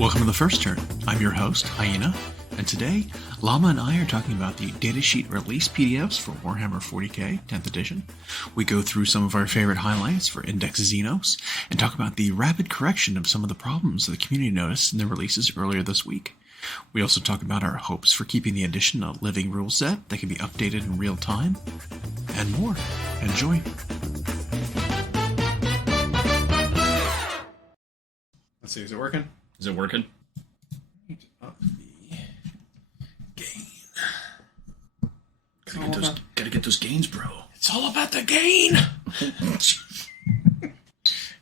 Welcome to the First Turn. I'm your host, Hyena, and today, Llama and I are talking about the Datasheet release PDFs for Warhammer 40k 10th edition. We go through some of our favorite highlights for Index Xenos, and talk about the rapid correction of some of the problems that the community noticed in the releases earlier this week. We also talk about our hopes for keeping the edition a living rule set that can be updated in real time, and more. Enjoy. Let's see, is it working? Is it working? Up the gain. Gotta get those gains, bro. It's all about the gain.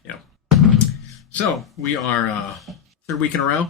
Yep. So we are third week in a row.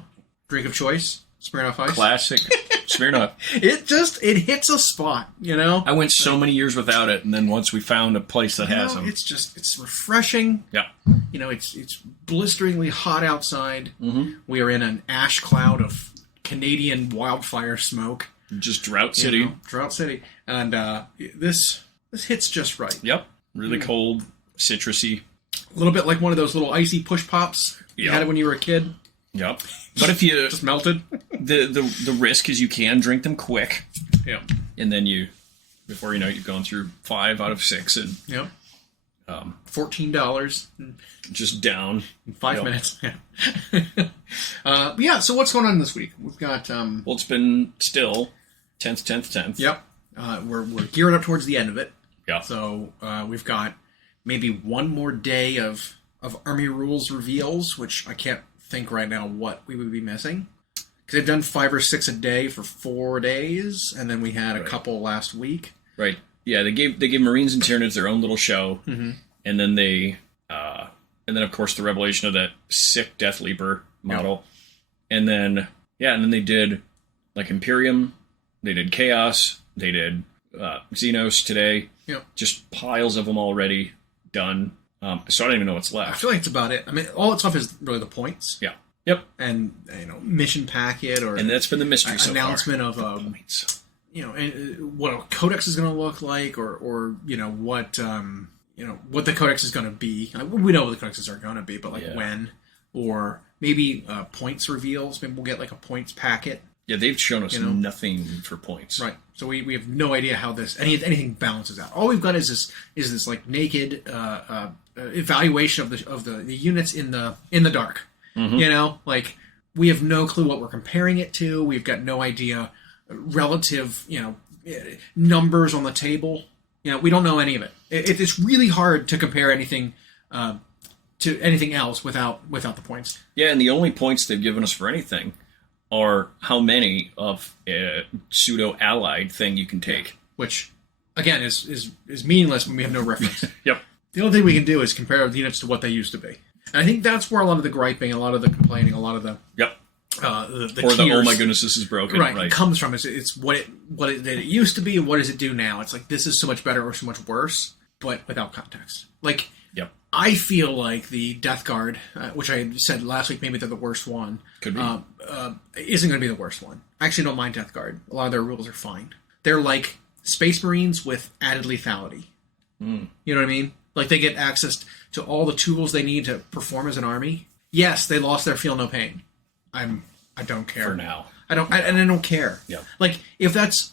Drink of choice, Smirnoff Ice. Classic Smirnoff. It hits a spot, you know. I went so many years without it, and then once we found a place that has them, it's refreshing. Yeah. You know, it's blisteringly hot outside. Mm-hmm. We are in an ash cloud of Canadian wildfire smoke. Just Drought City. Drought City. And this hits just right. Yep. Really cold, citrusy. A little bit like one of those little icy push pops you had when you were a kid. Yep. But if you just melted, the risk is you can drink them quick. Yeah. And then before you know it, you've gone through 5 out of 6 and yep. $14 just down in 5 minutes. Yeah. So what's going on this week? We've got well, it's been still 10th. Yep. We're gearing up towards the end of it. Yeah. So we've got maybe one more day of army rules reveals, which I can't think right now what we would be missing, because they've done 5 or 6 a day for 4 days, and then we had a couple last week. Right. Yeah, they gave Marines and Tyranids their own little show, and then of course the revelation of that sick Death Leaper model, and then they did like Imperium, they did Chaos, they did Xenos today. Yep. Just piles of them already done. So I don't even know what's left. I feel like it's about it. I mean, all that's left is really the points. Yeah. Yep. And mission packet and that's been the mystery so announcement far. of points. What a codex is going to look like, or what the codex is going to be. We know what the codexes are going to be, but when, or maybe points reveals. Maybe we'll get like a points packet. Yeah, they've shown us nothing for points. Right. So we have no idea how anything balances out. All we've got is this like naked evaluation of the units in the dark. Mm-hmm. Like we have no clue what we're comparing it to. We've got no idea relative numbers on the table. We don't know any of it. It's really hard to compare anything to anything else without the points. Yeah, and the only points they've given us for anything are how many of a pseudo-allied thing you can take. Which, again, is meaningless when we have no reference. Yep. The only thing we can do is compare the units to what they used to be. And I think that's where a lot of the griping, a lot of the complaining, a lot of the... Yep. The or tears, the, oh my goodness, this is broken. Right. Comes from. It's what it used to be and what does it do now. It's like, this is so much better or so much worse, but without context. Like... Yep. I feel like the Death Guard, which I said last week, maybe they're the worst one. Could be. Isn't going to be the worst one. I actually don't mind Death Guard. A lot of their rules are fine. They're like Space Marines with added lethality. Mm. You know what I mean? Like they get access to all the tools they need to perform as an army. Yes, they lost their feel no pain. I don't care. For now. I don't care. Yeah. Like if that's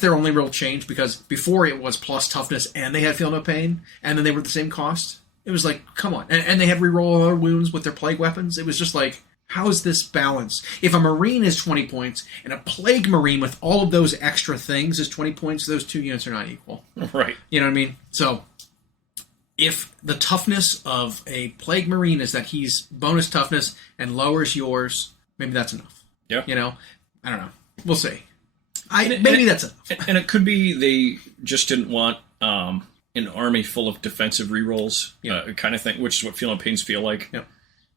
their only real change, because before it was plus toughness and they had feel no pain, and then they were the same cost. It was like, come on. And they have reroll other wounds with their plague weapons. It was just like, how is this balanced? If a Marine is 20 points, and a Plague Marine with all of those extra things is 20 points, those two units are not equal. Right. You know what I mean? So, if the toughness of a Plague Marine is that he's bonus toughness and lowers yours, maybe that's enough. Yeah. I don't know. We'll see. Maybe that's enough. And it could be they just didn't want... an army full of defensive rerolls, kind of thing, which is what Feel No Pains feel like. Yep.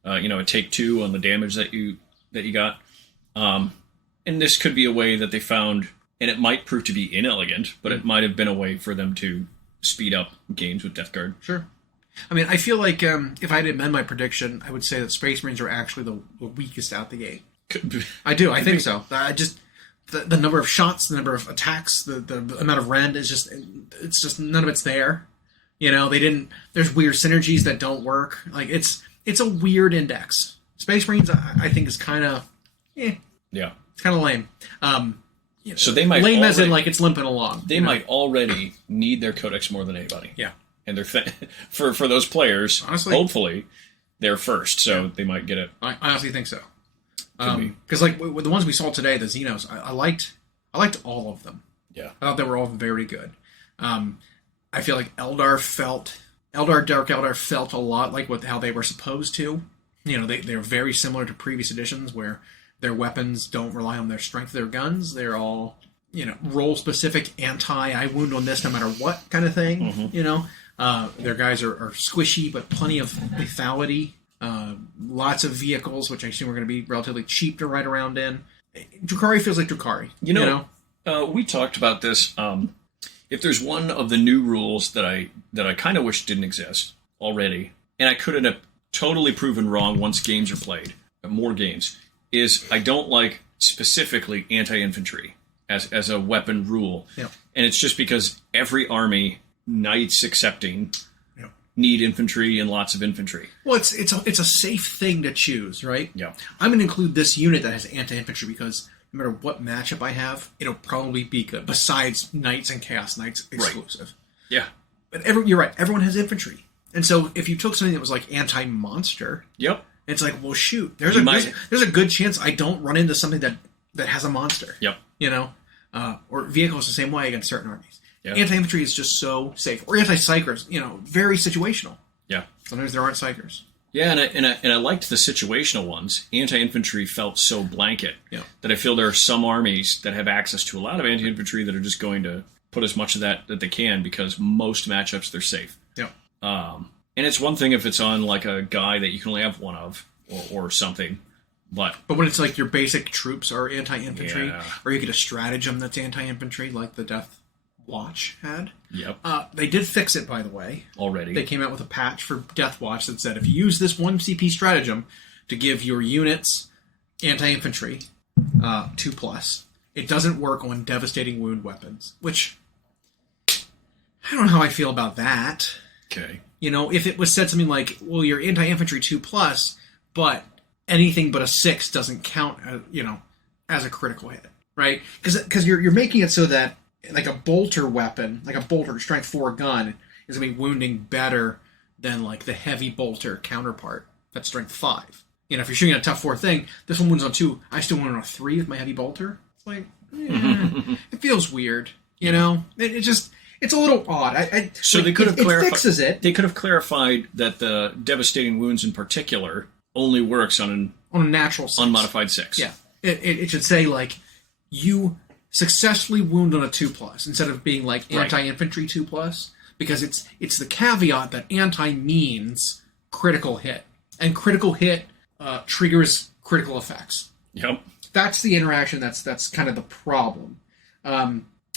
A take 2 on the damage that you got. And this could be a way that they found, and it might prove to be inelegant, but it might have been a way for them to speed up games with Death Guard. Sure. I mean, I feel like if I had to amend my prediction, I would say that Space Marines are actually the weakest out the gate. I do. I think so. The number of shots, the number of attacks, the amount of rend is just none of it's there. There's weird synergies that don't work. Like it's a weird index. Space Marines, I think, is kind of, Yeah. it's kind of lame. So they might lame as in already- like it's limping along. They might already need their codex more than anybody. Yeah. And they're for those players, Honestly, hopefully, they're first, so they might get it. I honestly think so. Could Because like with the ones we saw today, the Xenos, I liked all of them. Yeah. I thought they were all very good. I feel like Dark Eldar felt a lot like how they were supposed to. They're very similar to previous editions where their weapons don't rely on their strength of their guns. They're all, role specific, I wound on this no matter what kind of thing. Mm-hmm. Their guys are squishy, but plenty of lethality. Lots of vehicles, which I assume are going to be relatively cheap to ride around in. Drukhari feels like Drukhari. We talked about this. If there's one of the new rules that I kind of wish didn't exist already, and I couldn't have totally proven wrong once games are played, more games, is I don't like specifically anti-infantry as a weapon rule. Yeah. And it's just because every army, knights excepting, Yeah. need infantry and lots of infantry. Well, it's a safe thing to choose, right? Yeah. I'm going to include this unit that has anti-infantry because no matter what matchup I have, it'll probably be good. Besides Knights and Chaos Knights exclusive. Right. Yeah. But you're right. Everyone has infantry, and so if you took something that was like anti-monster, Yep. it's like, well, shoot. There's a good chance I don't run into something that has a monster. Yep. Or vehicles the same way against certain armies. Yeah. Anti-infantry is just so safe. Or anti-psychers, very situational. Yeah. Sometimes there aren't psychers. Yeah, and I liked the situational ones. Anti-infantry felt so blanket that I feel there are some armies that have access to a lot of anti-infantry that are just going to put as much of that they can because most matchups they're safe. Yeah. And it's one thing if it's on like a guy that you can only have one of or something, but when it's like your basic troops are anti-infantry, Yeah. or you get a stratagem that's anti-infantry, like the Death Watch had. Yep. They did fix it, by the way. Already. They came out with a patch for Death Watch that said if you use this 1 CP stratagem to give your units anti-infantry 2+, it doesn't work on devastating wound weapons, which I don't know how I feel about that. Okay. If it was said something like, well, you're anti-infantry 2+, but anything but a 6 doesn't count, as a critical hit, right? Because you're making it so that like a bolter weapon, like a bolter strength 4 gun, is going to be wounding better than like the heavy bolter counterpart that's strength 5. If you're shooting at a tough 4 thing, this one wounds on 2, I still wound on a 3 with my heavy bolter. It's like, it feels weird, it's a little odd. So they could have clarified. It fixes it. They could have clarified that the devastating wounds in particular only works on a natural 6. unmodified 6. Yeah. It should say like you successfully wound on a 2+ instead of being like anti-infantry 2+, because it's the caveat that anti means critical hit, and critical hit triggers critical effects. Yep. That's the interaction. That's kind of the problem.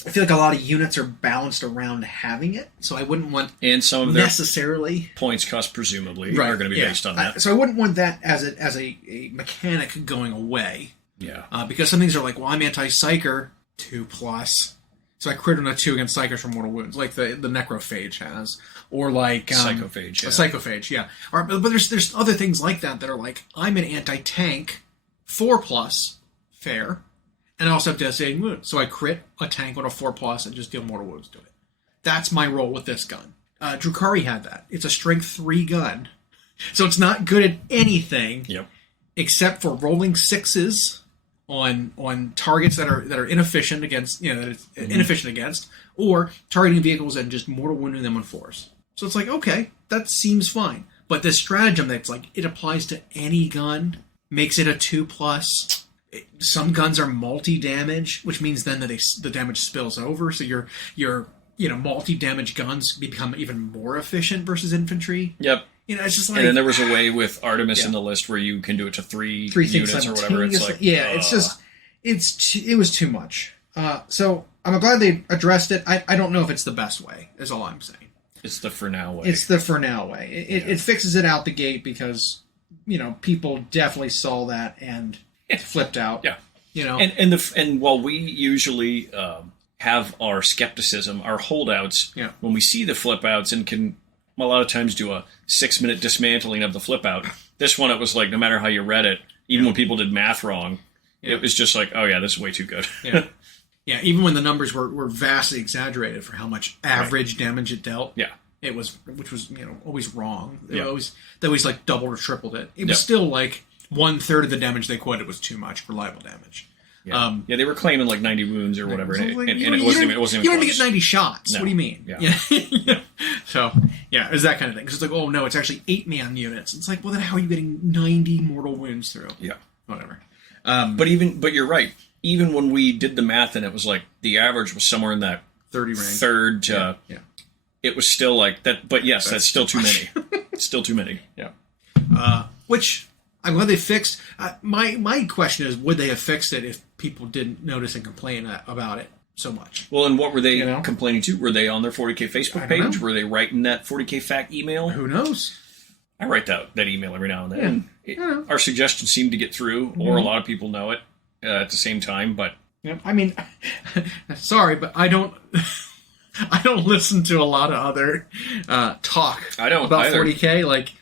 I feel like a lot of units are balanced around having it, so I wouldn't want and some of their necessarily points cost presumably are going to be based on that. So I wouldn't want that as a mechanic going away. Yeah. Because some things are like, well, I'm anti-psyker 2+, so I crit on a 2 against psychers from mortal wounds, like the necrophage has, or like psychophage. A psychophage, yeah. But there's other things like that are like, I'm an anti-tank 4+, fair. And I also have devastating wounds. So I crit a tank on a 4+ and just deal mortal wounds to it. That's my role with this gun. Drukhari had that. It's a strength 3 gun. So it's not good at anything except for rolling 6s on targets that are inefficient against, that it's inefficient against, or targeting vehicles and just mortal wounding them on 4s. So it's like, okay, that seems fine. But this stratagem that's like, it applies to any gun, makes it a 2+. Some guns are multi-damage, which means then that the damage spills over. So your multi-damage guns become even more efficient versus infantry. Yep. It's just like, and then there was a way with Artemis in the list where you can do it to 3 units or whatever. It's like, it's just it was too much. So I'm glad they addressed it. I don't know if it's the best way. Is all I'm saying. It's the for now way. It's the for now way. It fixes it out the gate because people definitely saw that and flipped out. Yeah. And while we usually have our skepticism, our holdouts, when we see the flip outs and can a lot of times do a 6-minute dismantling of the flip out. This one, it was like, no matter how you read it, even when people did math wrong, it was just like, oh yeah, this is way too good. Yeah. Yeah, even when the numbers were vastly exaggerated for how much average damage it dealt. Yeah. It was, which was, always wrong. They Yeah. always like doubled or tripled it. It was still like 1/3 of the damage they quoted was too much reliable damage. Yeah. They were claiming like 90 wounds or whatever, and it wasn't even You don't even close. get 90 shots. No. What do you mean? Yeah. So, yeah, it's that kind of thing. Because it's like, oh no, it's actually 8-man units. It's like, well, then how are you getting 90 mortal wounds through? Yeah. Whatever. But you're right. Even when we did the math and it was like the average was somewhere in that 30 range. third, Yeah. it was still like that. But yes, that's still too many. It's still too many. Yeah. Which I'm glad they fixed. My question is, would they have fixed it if people didn't notice and complain about it so much? Well, and what were they complaining to? Were they on their 40K Facebook page? Were they writing that 40K FAQ email? Who knows? I write that email every now and then. Yeah. Our suggestions seem to get through, or a lot of people know it at the same time. But I mean, sorry, but I don't listen to a lot of other talk I don't about either. 40K. Like,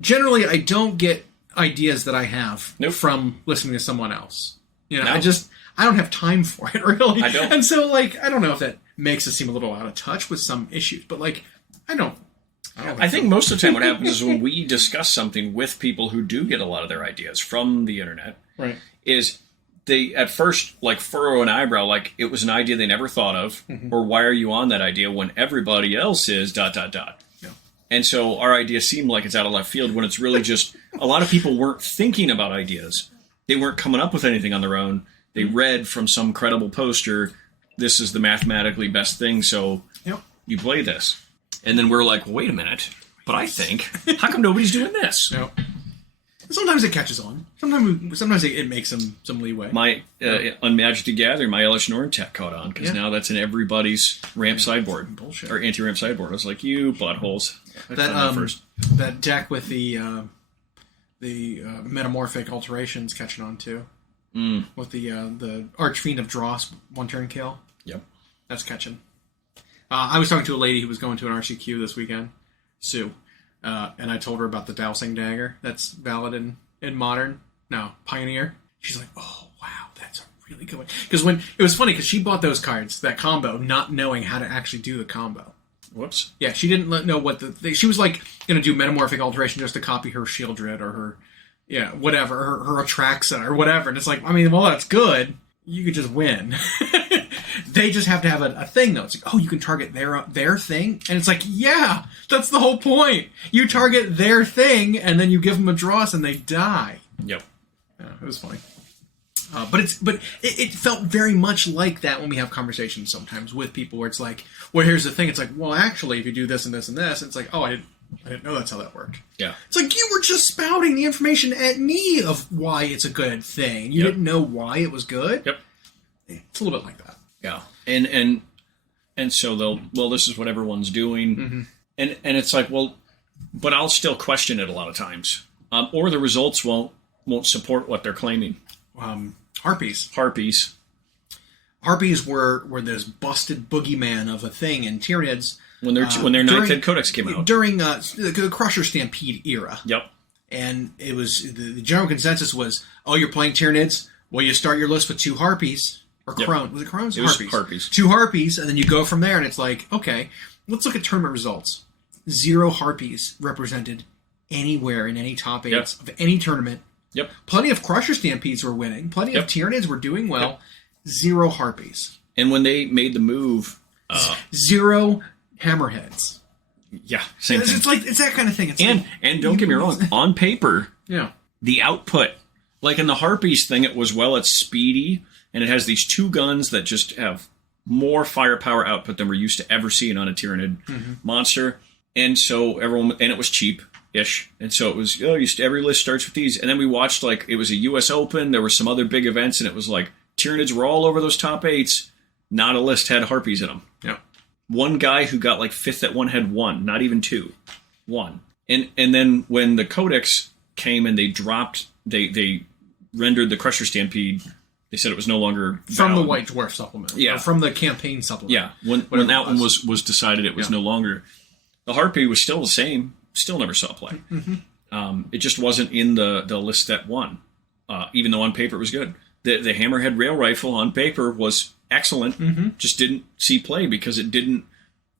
generally, I don't get ideas that I have from listening to someone else. I don't have time for it, really. I don't. And so, like, I don't know if that makes us seem a little out of touch with some issues, but, like, I think most of the time what happens is when we discuss something with people who do get a lot of their ideas from the internet, right, is they at first like furrow an eyebrow like it was an idea they never thought of, or why are you on that idea when everybody else is ... Yeah. And so our idea seemed like it's out of left field when it's really just a lot of people weren't thinking about ideas. They weren't coming up with anything on their own. They read from some credible poster, this is the mathematically best thing, so you play this. And then we're like, wait a minute, but I think, how come nobody's doing this? No. Sometimes it catches on. Sometimes it makes some leeway. My on Magic the Gathering, my Elish Norn tech caught on because now that's in everybody's ramp sideboard. Bullshit. Or anti-ramp sideboard. I was like, you buttholes. That deck with the metamorphic alterations catching on too. With the Archfiend of Dross 1-turn kill. Yep. That's catching. I was talking to a lady who was going to an RCQ this weekend, Sue, and I told her about the Dowsing Dagger that's valid in Modern. No, Pioneer. She's like, oh, wow, that's a really good one. Because when it was funny, because she bought those cards, that combo, not knowing how to actually do the combo. Whoops. Yeah, she didn't know what she was like going to do Metamorphic Alteration just to copy her Shieldred or her, whatever, her Atraxa or whatever. And it's like, I mean, well, that's good. You could just win. They just have to have a thing, though. It's like, oh, you can target their thing? And it's like, yeah, that's the whole point. You target their thing, and then you give them a Dross, and they die. Yep. Yeah, it was funny. But it felt very much like that when we have conversations sometimes with people where it's like, well, here's the thing. It's like, well, actually, if you do this and this and this, it's like, oh, I didn't know that's how that worked. Yeah. It's like, you were just spouting the information at me of why it's a good thing. You didn't know why it was good. Yep. It's a little bit like that. Yeah. And so this is what everyone's doing. Mm-hmm. And it's like, well, but I'll still question it a lot of times. Or the results won't support what they're claiming. Harpies. Harpies were this busted boogeyman of a thing in Tyranids. When their Ninth Ed Codex came out. During the Crusher Stampede era. Yep. And it was the general consensus was, oh, you're playing Tyranids? Well, you start your list with 2 Harpies. Or Crone. Was it Crones? It was Harpies. 2 Harpies, and then you go from there, and it's like, okay, let's look at tournament results. 0 Harpies represented anywhere in any top 8s of any tournament. Yep. Plenty of Crusher Stampedes were winning. Plenty of Tyranids were doing well. 0 Harpies. And when they made the move... 0 Hammerheads. Yeah, same thing. It's like, it's that kind of thing. And don't get me wrong, on paper, the output, like in the Harpies thing, it's speedy, and it has these 2 guns that just have more firepower output than we're used to ever seeing on a Tyranid monster. And so and it was cheap-ish. And so it was, every list starts with these. And then we watched, like, it was a US Open, there were some other big events, and it was like, Tyranids were all over those top 8s. Not a list had Harpies in them. Yeah. One guy who got like 5th at one had 1, not even 2. 1. And then when the Codex came and they dropped, they rendered the Crusher Stampede. They said it was no longer valid. From the White Dwarf supplement. Yeah. Or from the campaign supplement. Yeah. When that one was decided, it was no longer. The Harpy was still the same. Still never saw play. It just wasn't in the list that won, even though on paper it was good. The Hammerhead Rail Rifle on paper was excellent, just didn't see play because it didn't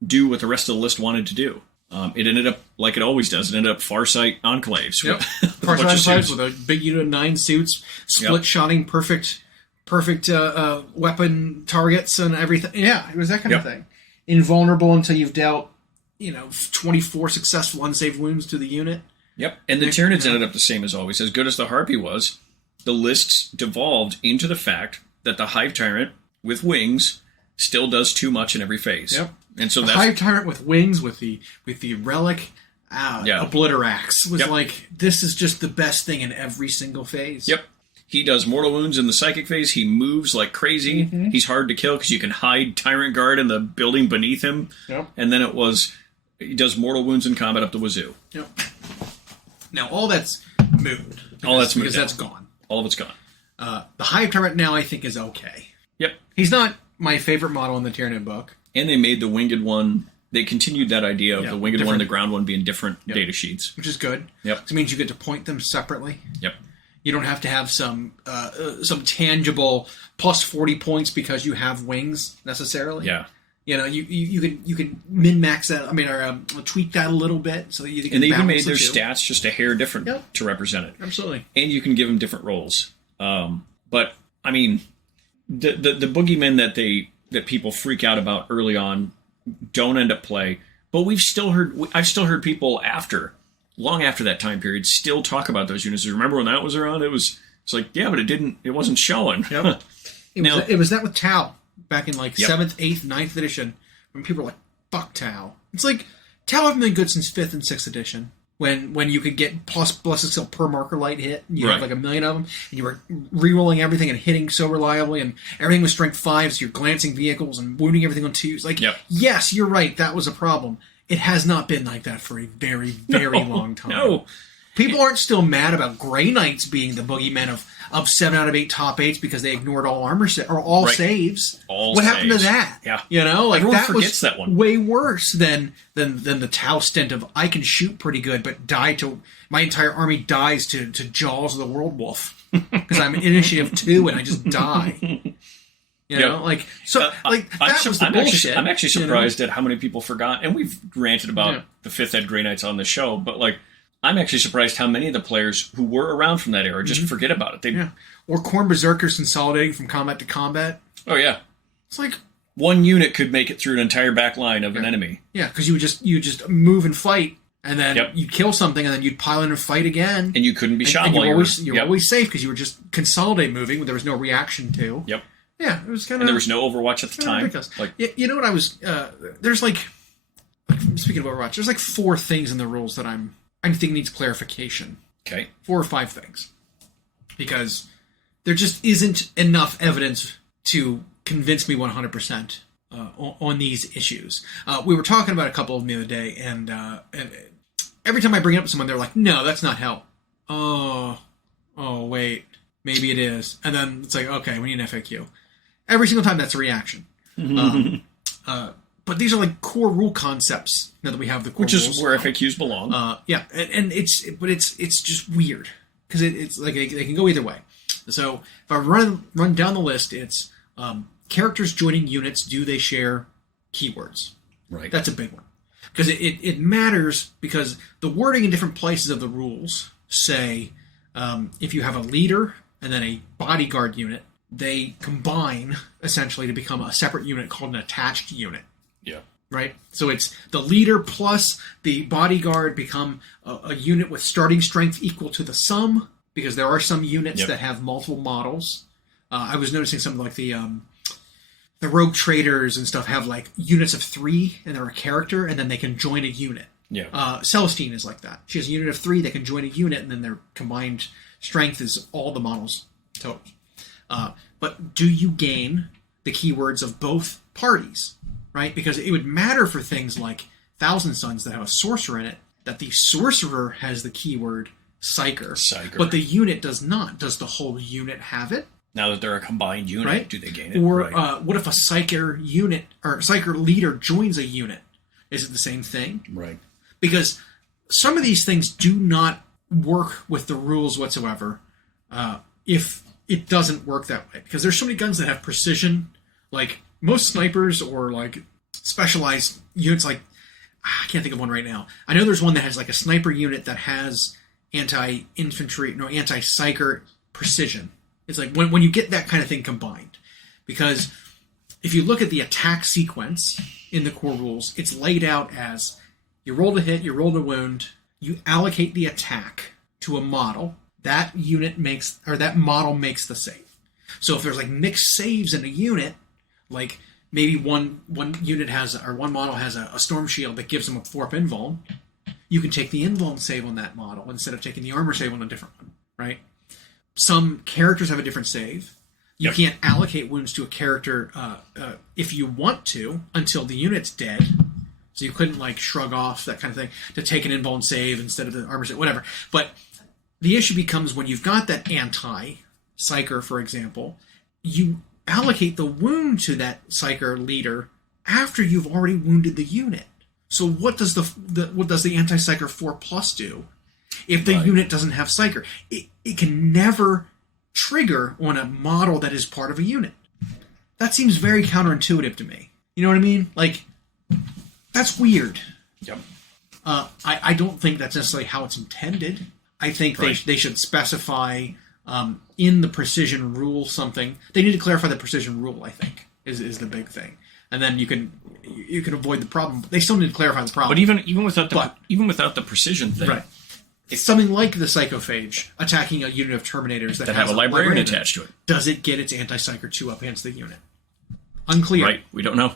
do what the rest of the list wanted to do. It ended up, like it always does, it ended up Farsight Enclaves. Yep. Farsight Enclaves with a big unit of 9 suits, split-shotting, perfect weapon targets and everything. Yeah, it was that kind of thing. Invulnerable until you've dealt, 24 successful unsaved wounds to the unit. Yep, and the Tyranids ended up the same as always. As good as the Harpy was, the lists devolved into the fact that the Hive Tyrant with wings still does too much in every phase. Yep. And so the that's Hive Tyrant with wings, with the relic, Obliterax was like, this is just the best thing in every single phase. Yep. He does mortal wounds in the psychic phase. He moves like crazy. He's hard to kill because you can hide Tyrant Guard in the building beneath him. Yep. And then he does mortal wounds in combat up the wazoo. Yep. Now all that's moot. Because that's gone. All of it's gone. The Hive Tyrant now I think is okay. Yep. He's not my favorite model in the Tyranid book. And they made the winged one. They continued that idea of the winged one and the ground one being different data sheets, which is good. Yep. It means you get to point them separately. Yep. You don't have to have some tangible plus 40 points because you have wings necessarily. Yeah. You can min max that. I mean, or tweak that a little bit so that you can. And they even made their stats just a hair different to represent it. Absolutely. And you can give them different roles. But I mean, the boogeymen that people freak out about early on don't end up play. But I've still heard people long after that time period still talk about those units. Remember when that was around? It's like, yeah, but it wasn't showing. Yep. It was that with Tau back in 7th, 8th, 9th edition when people were like, fuck Tau. It's like, Tau haven't been good since 5th and 6th edition. When you could get plus skill per marker light hit, and you had like 1 million of them, and you were re-rolling everything and hitting so reliably, and everything was strength 5, so you're glancing vehicles and wounding everything on 2s. Like, yes, you're right, that was a problem. It has not been like that for a very, very long time. No. People aren't still mad about Grey Knights being the boogeymen of 7 out of 8 top 8s because they ignored all armor or all saves. What happened to that? Yeah. Everyone that forgets that one. Way worse than the Tau stint of I can shoot pretty good, but my entire army dies to Jaws of the World Wolf because I'm initiative 2 and I just die. That was the bullshit. I'm actually surprised at how many people forgot, and we've ranted about the 5th Ed Grey Knights on the show, but I'm actually surprised how many of the players who were around from that era just forget about it. Or Khorne Berserkers consolidating from combat to combat. Oh, yeah. It's like... one unit could make it through an entire back line of an enemy. Yeah, because you just move and fight, and then you'd kill something, and then you'd pile in and fight again. And you couldn't be shot while you're always safe, because you were just consolidate moving, there was no reaction to. Yep. Yeah, it was kind of... And there was no Overwatch at the time. Ridiculous. You know what I was... there's speaking of Overwatch, there's 4 things in the rules that I think needs clarification. Okay. 4 or 5 things. Because there just isn't enough evidence to convince me 100% on these issues. We were talking about a couple of them the other day, and every time I bring it up to someone, they're like, no, that's not hell. Oh, wait, maybe it is. And then it's like, okay, we need an FAQ. Every single time that's a reaction. But these are core rule concepts now that we have the core rules. Which is where now. FAQs belong. And it's just weird because it's like they can go either way. So if I run down the list, it's characters joining units. Do they share keywords? Right. That's a big one because it matters because the wording in different places of the rules say if you have a leader and then a bodyguard unit, they combine essentially to become a separate unit called an attached unit. Yeah. Right? So it's the leader plus the bodyguard become a unit with starting strength equal to the sum, because there are some units that have multiple models. I was noticing some the rogue traders and stuff have units of 3 and they're a character and then they can join a unit. Yeah. Celestine is like that. She has a unit of 3, they can join a unit and then their combined strength is all the models total. But do you gain the keywords of both parties? Right? Because it would matter for things like Thousand Suns that have a sorcerer in it, that the sorcerer has the keyword Psyker. But the unit does not. Does the whole unit have it? Now that they're a combined unit, do they gain it? Or what if a Psyker unit or Psyker leader joins a unit? Is it the same thing? Right. Because some of these things do not work with the rules whatsoever if it doesn't work that way. Because there's so many guns that have precision, like most snipers or like specialized units, like I can't think of one right now. I know there's one that has like a sniper unit that has anti-psyker precision. It's like when you get that kind of thing combined. Because if you look at the attack sequence in the core rules, it's laid out as you roll to hit, you roll to wound, you allocate the attack to a model. That unit makes, or that model makes the save. So if there's like mixed saves in a unit, like maybe one unit has, or one model has a storm shield that gives them a 4-up invuln, you can take the invuln save on that model instead of taking the armor save on a different one, right? Some characters have a different save. You can't allocate wounds to a character if you want to until the unit's dead. So you couldn't like shrug off that kind of thing to take an invuln save instead of the armor save, whatever. But the issue becomes when you've got that anti-psyker, for example, you allocate the wound to that psyker leader after you've already wounded the unit. So what does the anti-psyker 4+ do if the unit doesn't have psyker? It can never trigger on a model that is part of a unit. That seems very counterintuitive to me. You know what I mean? Like, that's weird. Yep. I don't think that's necessarily how it's intended. I think they should specify in the precision rule something. They need to clarify the precision rule, I think, is the big thing. And then you can avoid the problem. They still need to clarify the problem. But even without the precision thing, right? It's something like the Psychophage attacking a unit of Terminators that have a librarian attached to it. Does it get its anti-psyker 2-up against the unit? Unclear. Right. We don't know.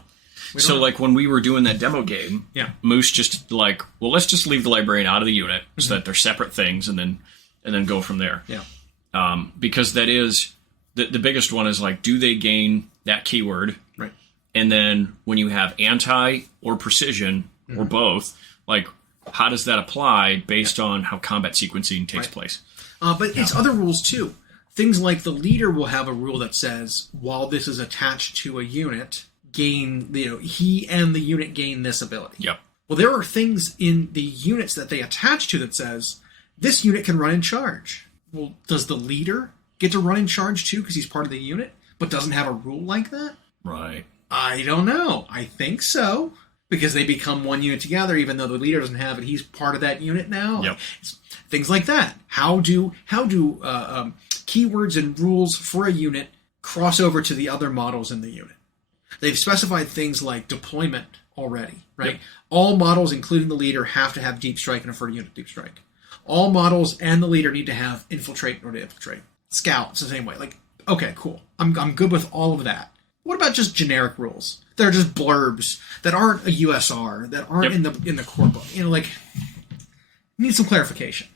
Like when we were doing that demo game, Moose just like, well, let's just leave the librarian out of the unit so that they're separate things, and then go from there. Yeah. Because that is the biggest one is like, do they gain that keyword? Right. And then when you have anti or precision or both, like, how does that apply based on how combat sequencing takes place? But it's other rules too. Things like the leader will have a rule that says, while this is attached to a unit, he and the unit gain this ability. Yep. Well, there are things in the units that they attach to that says, this unit can run in charge. Well, does the leader get to run in charge too because he's part of the unit, but doesn't have a rule like that? Right. I don't know. I think so. Because they become one unit together, even though the leader doesn't have it. He's part of that unit now. Yep. Things like that. How do keywords and rules for a unit cross over to the other models in the unit? They've specified things like deployment already, right? Yep. All models, including the leader, have to have deep strike and a 40-unit deep strike. All models and the leader need to have infiltrate in order to infiltrate. Scout, it's the same way. Like, okay, cool. I'm good with all of that. What about just generic rules? They're just blurbs that aren't a USR, that aren't in the core book. Need some clarification.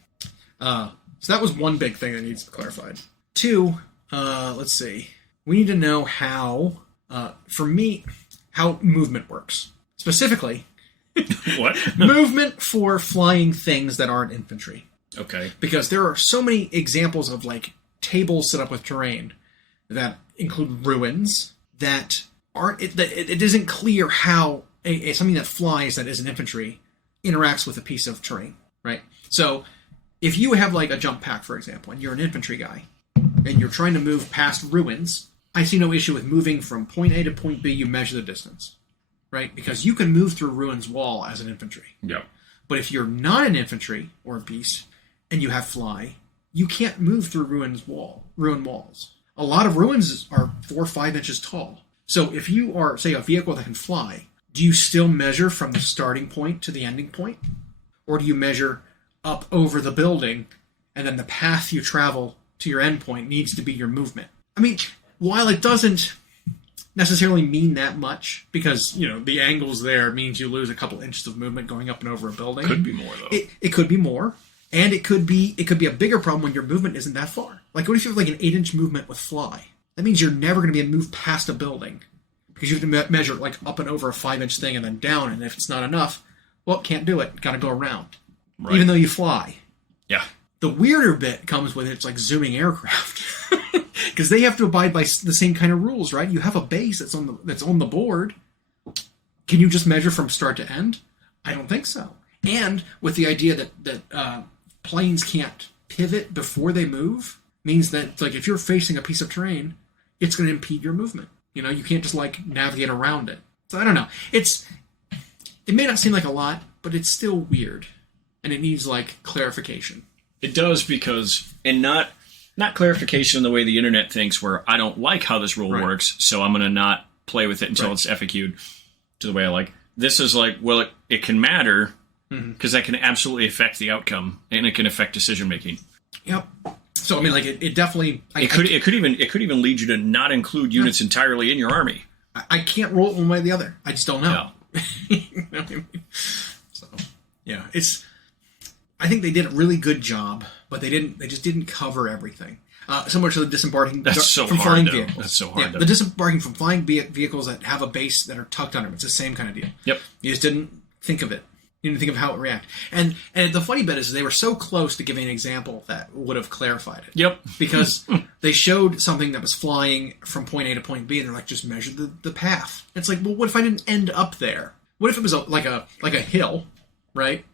So that was one big thing that needs to be clarified. 2, let's see. We need to know how movement works. Specifically, what? Movement for flying things that aren't infantry. Okay. Because there are so many examples of like tables set up with terrain that include ruins that aren't. It isn't clear how something that flies that isn't infantry interacts with a piece of terrain, right? So if you have like a jump pack, for example, and you're an infantry guy, and you're trying to move past ruins, I see no issue with moving from point A to point B. You measure the distance, right? Because you can move through ruins wall as an infantry. Yeah. But if you're not an infantry or a beast and you have fly, you can't move through ruin walls. A lot of ruins are 4 or 5 inches tall. So if you are, say, a vehicle that can fly, do you still measure from the starting point to the ending point? Or do you measure up over the building and then the path you travel to your end point needs to be your movement? I mean, while it doesn't necessarily mean that much, because, the angles there means you lose a couple inches of movement going up and over a building. Could be more, though. It could be more. And it could be a bigger problem when your movement isn't that far. Like, what if you have like an 8-inch movement with fly? That means you're never going to be able to move past a building because you have to measure like up and over a 5-inch thing and then down. And if it's not enough, well, can't do it. Got to go around, right. Even though you fly. Yeah. The weirder bit comes with it's like zooming aircraft because they have to abide by the same kind of rules, right? You have a base that's on the board. Can you just measure from start to end? I don't think so. And with the idea that planes can't pivot before they move, means that like if you're facing a piece of terrain, it's going to impede your movement. You know, you can't just like navigate around it. So I don't know. It may not seem like a lot, but it's still weird, and it needs like clarification. It does because, and not clarification in the way the internet thinks, where I don't like how this rule works, so I'm going to not play with it until it's FAQ'd to the way I like. This is like, well, it can matter because that can absolutely affect the outcome, and it can affect decision making. Yep. So I mean, like it definitely. It could even lead you to not include units entirely in your army. I can't roll it one way or the other. I just don't know. No. You know what I mean? So yeah, I think they did a really good job, but they just didn't cover everything. Similar to the disembarking from flying vehicles. That's so hard. The disembarking from flying vehicles that have a base that are tucked under them. It's the same kind of deal. Yep. You just didn't think of it. You didn't think of how it would react. And the funny bit is they were so close to giving an example that would have clarified it. Yep. Because they showed something that was flying from point A to point B, and they're like, just measure the path. It's like, well, what if I didn't end up there? What if it was like a hill, right?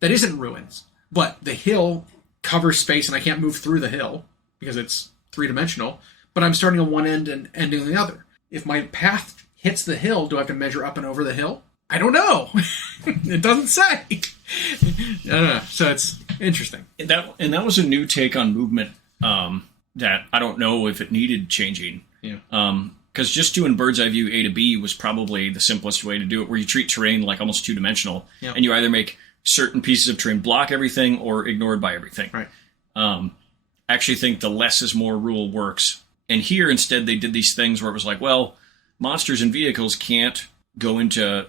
That isn't ruins, but the hill covers space, and I can't move through the hill because it's three-dimensional, but I'm starting on one end and ending on the other. If my path hits the hill, do I have to measure up and over the hill? I don't know. It doesn't say. I don't know. So it's interesting. And that was a new take on movement that I don't know if it needed changing. Yeah. Because just doing bird's eye view A to B was probably the simplest way to do it, where you treat terrain like almost two-dimensional, and you either make certain pieces of terrain block everything or ignored by everything. Right. I actually think the less is more rule works. And here, instead, they did these things where it was like, well, monsters and vehicles can't go into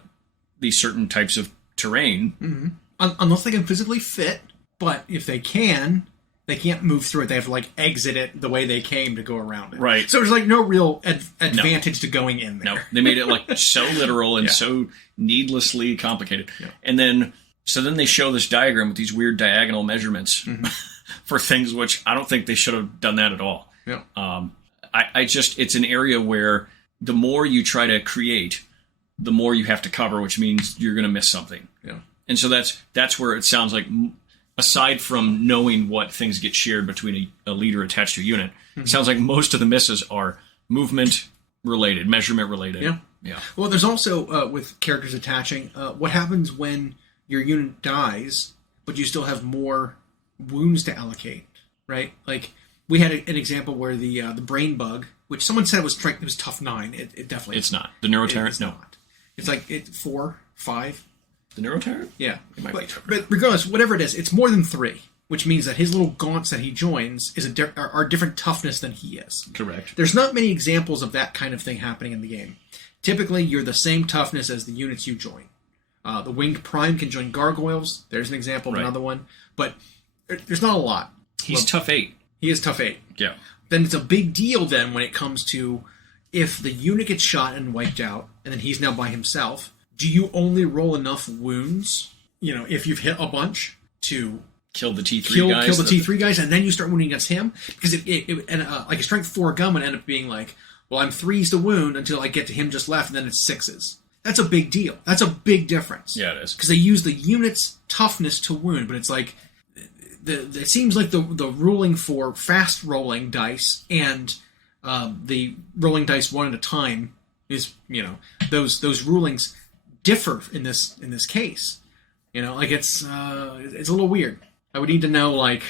these certain types of terrain. Unless they can physically fit, but if they can, they can't move through it. They have to like exit it the way they came to go around it. Right. So there's like no real advantage to going in there. No, they made it like so literal and so needlessly complicated. Yeah. And then they show this diagram with these weird diagonal measurements for things which I don't think they should have done that at all. Yeah. It's an area where the more you try to create, the more you have to cover, which means you're going to miss something. Yeah. And so that's where it sounds like, aside from knowing what things get shared between a leader attached to a unit, it sounds like most of the misses are movement related, measurement related. Yeah. Yeah. Well, there's also, with characters attaching, what happens when your unit dies, but you still have more wounds to allocate, right? Like, we had an example where the brain bug, which someone said was tough 9. It definitely It's not. The Neurotyrant? It's No. not. It's like 4, 5. The Neurotyrant? Yeah. It might be tougher. But regardless, whatever it is, it's more than 3, which means that his little gaunts that he joins are different toughness than he is. Correct. There's not many examples of that kind of thing happening in the game. Typically, you're the same toughness as the units you join. The Winged Prime can join Gargoyles. There's an example of another one. But there's not a lot. He's tough 8. He is tough 8. Yeah. Then it's a big deal then when it comes to if the unit gets shot and wiped out, and then he's now by himself, do you only roll enough wounds, if you've hit a bunch, to kill the T3 guys? Kill the T3 guys, and then you start wounding against him? Because like a strength 4 gun would end up being like, well, I'm 3s to wound until I get to him just left, and then it's 6s. That's a big deal. That's a big difference. Yeah, it is. Because they use the unit's toughness to wound, but it's like, it seems like the ruling for fast rolling dice and the rolling dice one at a time is, those rulings differ in this case. Like it's a little weird. I would need to know, like,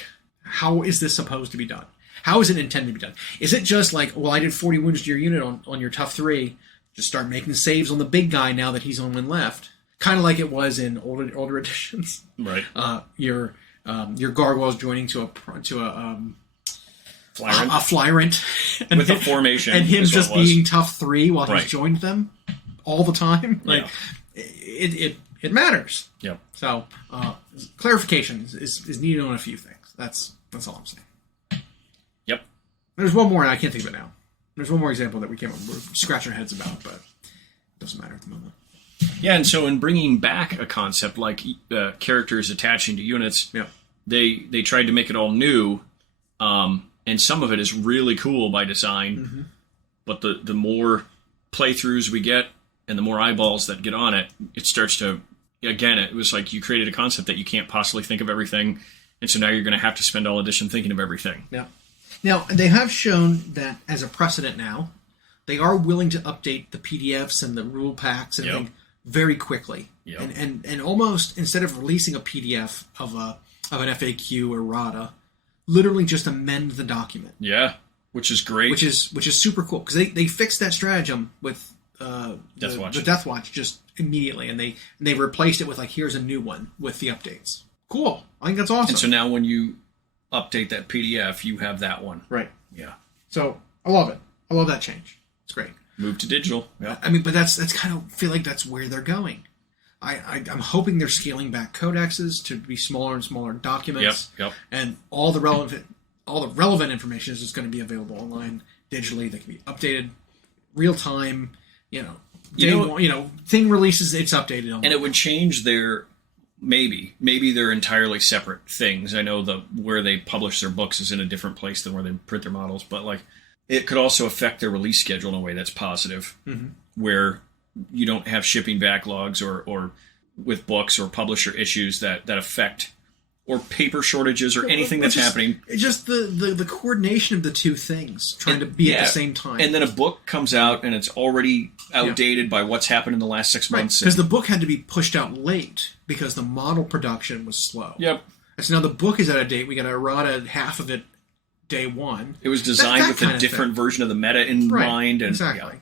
how is this supposed to be done? How is it intended to be done? Is it just like, well, I did 40 wounds to your unit on your tough 3, just start making saves on the big guy now that he's on one left? Kind of like it was in older editions. Right. Your gargoyles joining to a flyrant, and with a formation, and him just being tough 3 while he's joined them all the time. Like it matters. Yeah. So clarification is needed on a few things. That's all I'm saying. Yep. There's one more, and I can't think of it now. There's one more example that we're scratching our heads about, but it doesn't matter at the moment. Yeah, and so in bringing back a concept like characters attaching to units, they tried to make it all new, and some of it is really cool by design, but the more playthroughs we get and the more eyeballs that get on it, it starts to again, it was like you created a concept that you can't possibly think of everything, and so now you're going to have to spend all edition thinking of everything. Yeah. Now, they have shown that as a precedent now, they are willing to update the PDFs and the rule packs and everything very quickly. Yep. And almost, instead of releasing a PDF of an FAQ or Errata, literally just amend the document. Yeah, which is great. Which is super cool, because they fixed that stratagem with the Death Watch just immediately, and they replaced it with like, here's a new one with the updates. Cool. I think that's awesome. And so now when you update that PDF, you have that one. Right. Yeah. So I love it. I love that change. It's great. Move to digital. Yeah. I mean, but that's kind of feel like that's where they're going. I'm hoping they're scaling back codexes to be smaller and smaller documents. Yep. And all the relevant information is just going to be available online digitally. They can be updated real time. Thing releases, it's updated online. And it would change their maybe they're entirely separate things. I know where they publish their books is in a different place than where they print their models, but like it could also affect their release schedule in a way that's positive, where you don't have shipping backlogs or with books or publisher issues that affect, or paper shortages or anything that's happening. It's just the coordination of the two things trying to be at the same time. And then a book comes out and it's already outdated by what's happened in the last 6 months. Because the book had to be pushed out late because the model production was slow. Yep. And so now the book is out of date. We got Errata, half of it, day one. It was designed with a different version of the meta in mind. And, exactly.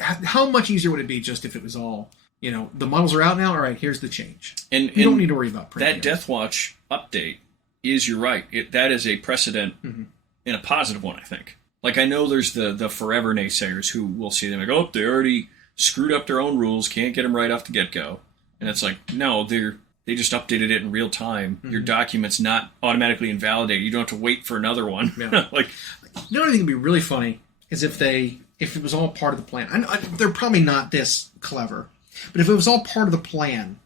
How much easier would it be just if it was all, the models are out now, all right, here's the change. And you don't need to worry about printing. That Death Watch update is, you're right, that is a precedent in a positive one, I think. Like, I know there's the forever naysayers who will see them and go, they already screwed up their own rules, can't get them right off the get-go. And it's like, no, they just updated it in real time. Your document's not automatically invalidated. You don't have to wait for another one. Yeah. Like, you know what I think would be really funny is if it was all part of the plan. They're probably not this clever, but if it was all part of the plan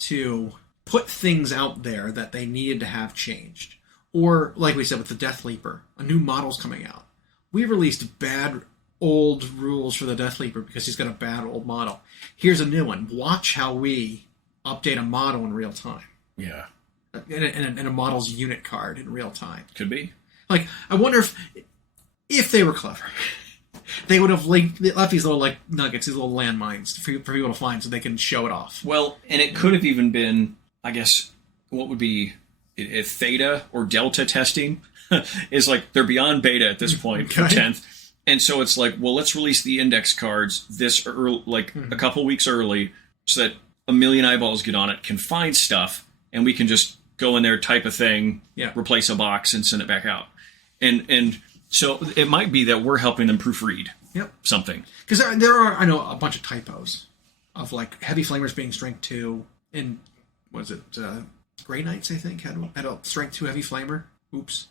to put things out there that they needed to have changed, or like we said with the Death Leaper, a new model's coming out. We released bad old rules for the Death Leaper because he's got a bad old model. Here's a new one. Watch how we update a model in real time. Yeah. And a model's unit card in real time. Could be. Like, I wonder if they were clever, they would have left these little like nuggets, these little landmines for people to find so they can show it off. Well, and it could have even been, I guess, what would be if theta or delta testing is like they're beyond beta at this point for 10th. And so it's like, well, let's release the index cards this early, like a couple weeks early, so that a million eyeballs get on it, can find stuff, and we can just go in there, type a thing, replace a box, and send it back out. And so it might be that we're helping them proofread something. Because there are, I know, a bunch of typos of like Heavy Flamers being strength 2, and was it Grey Knights, I think, had a strength 2 Heavy Flamer. Oops.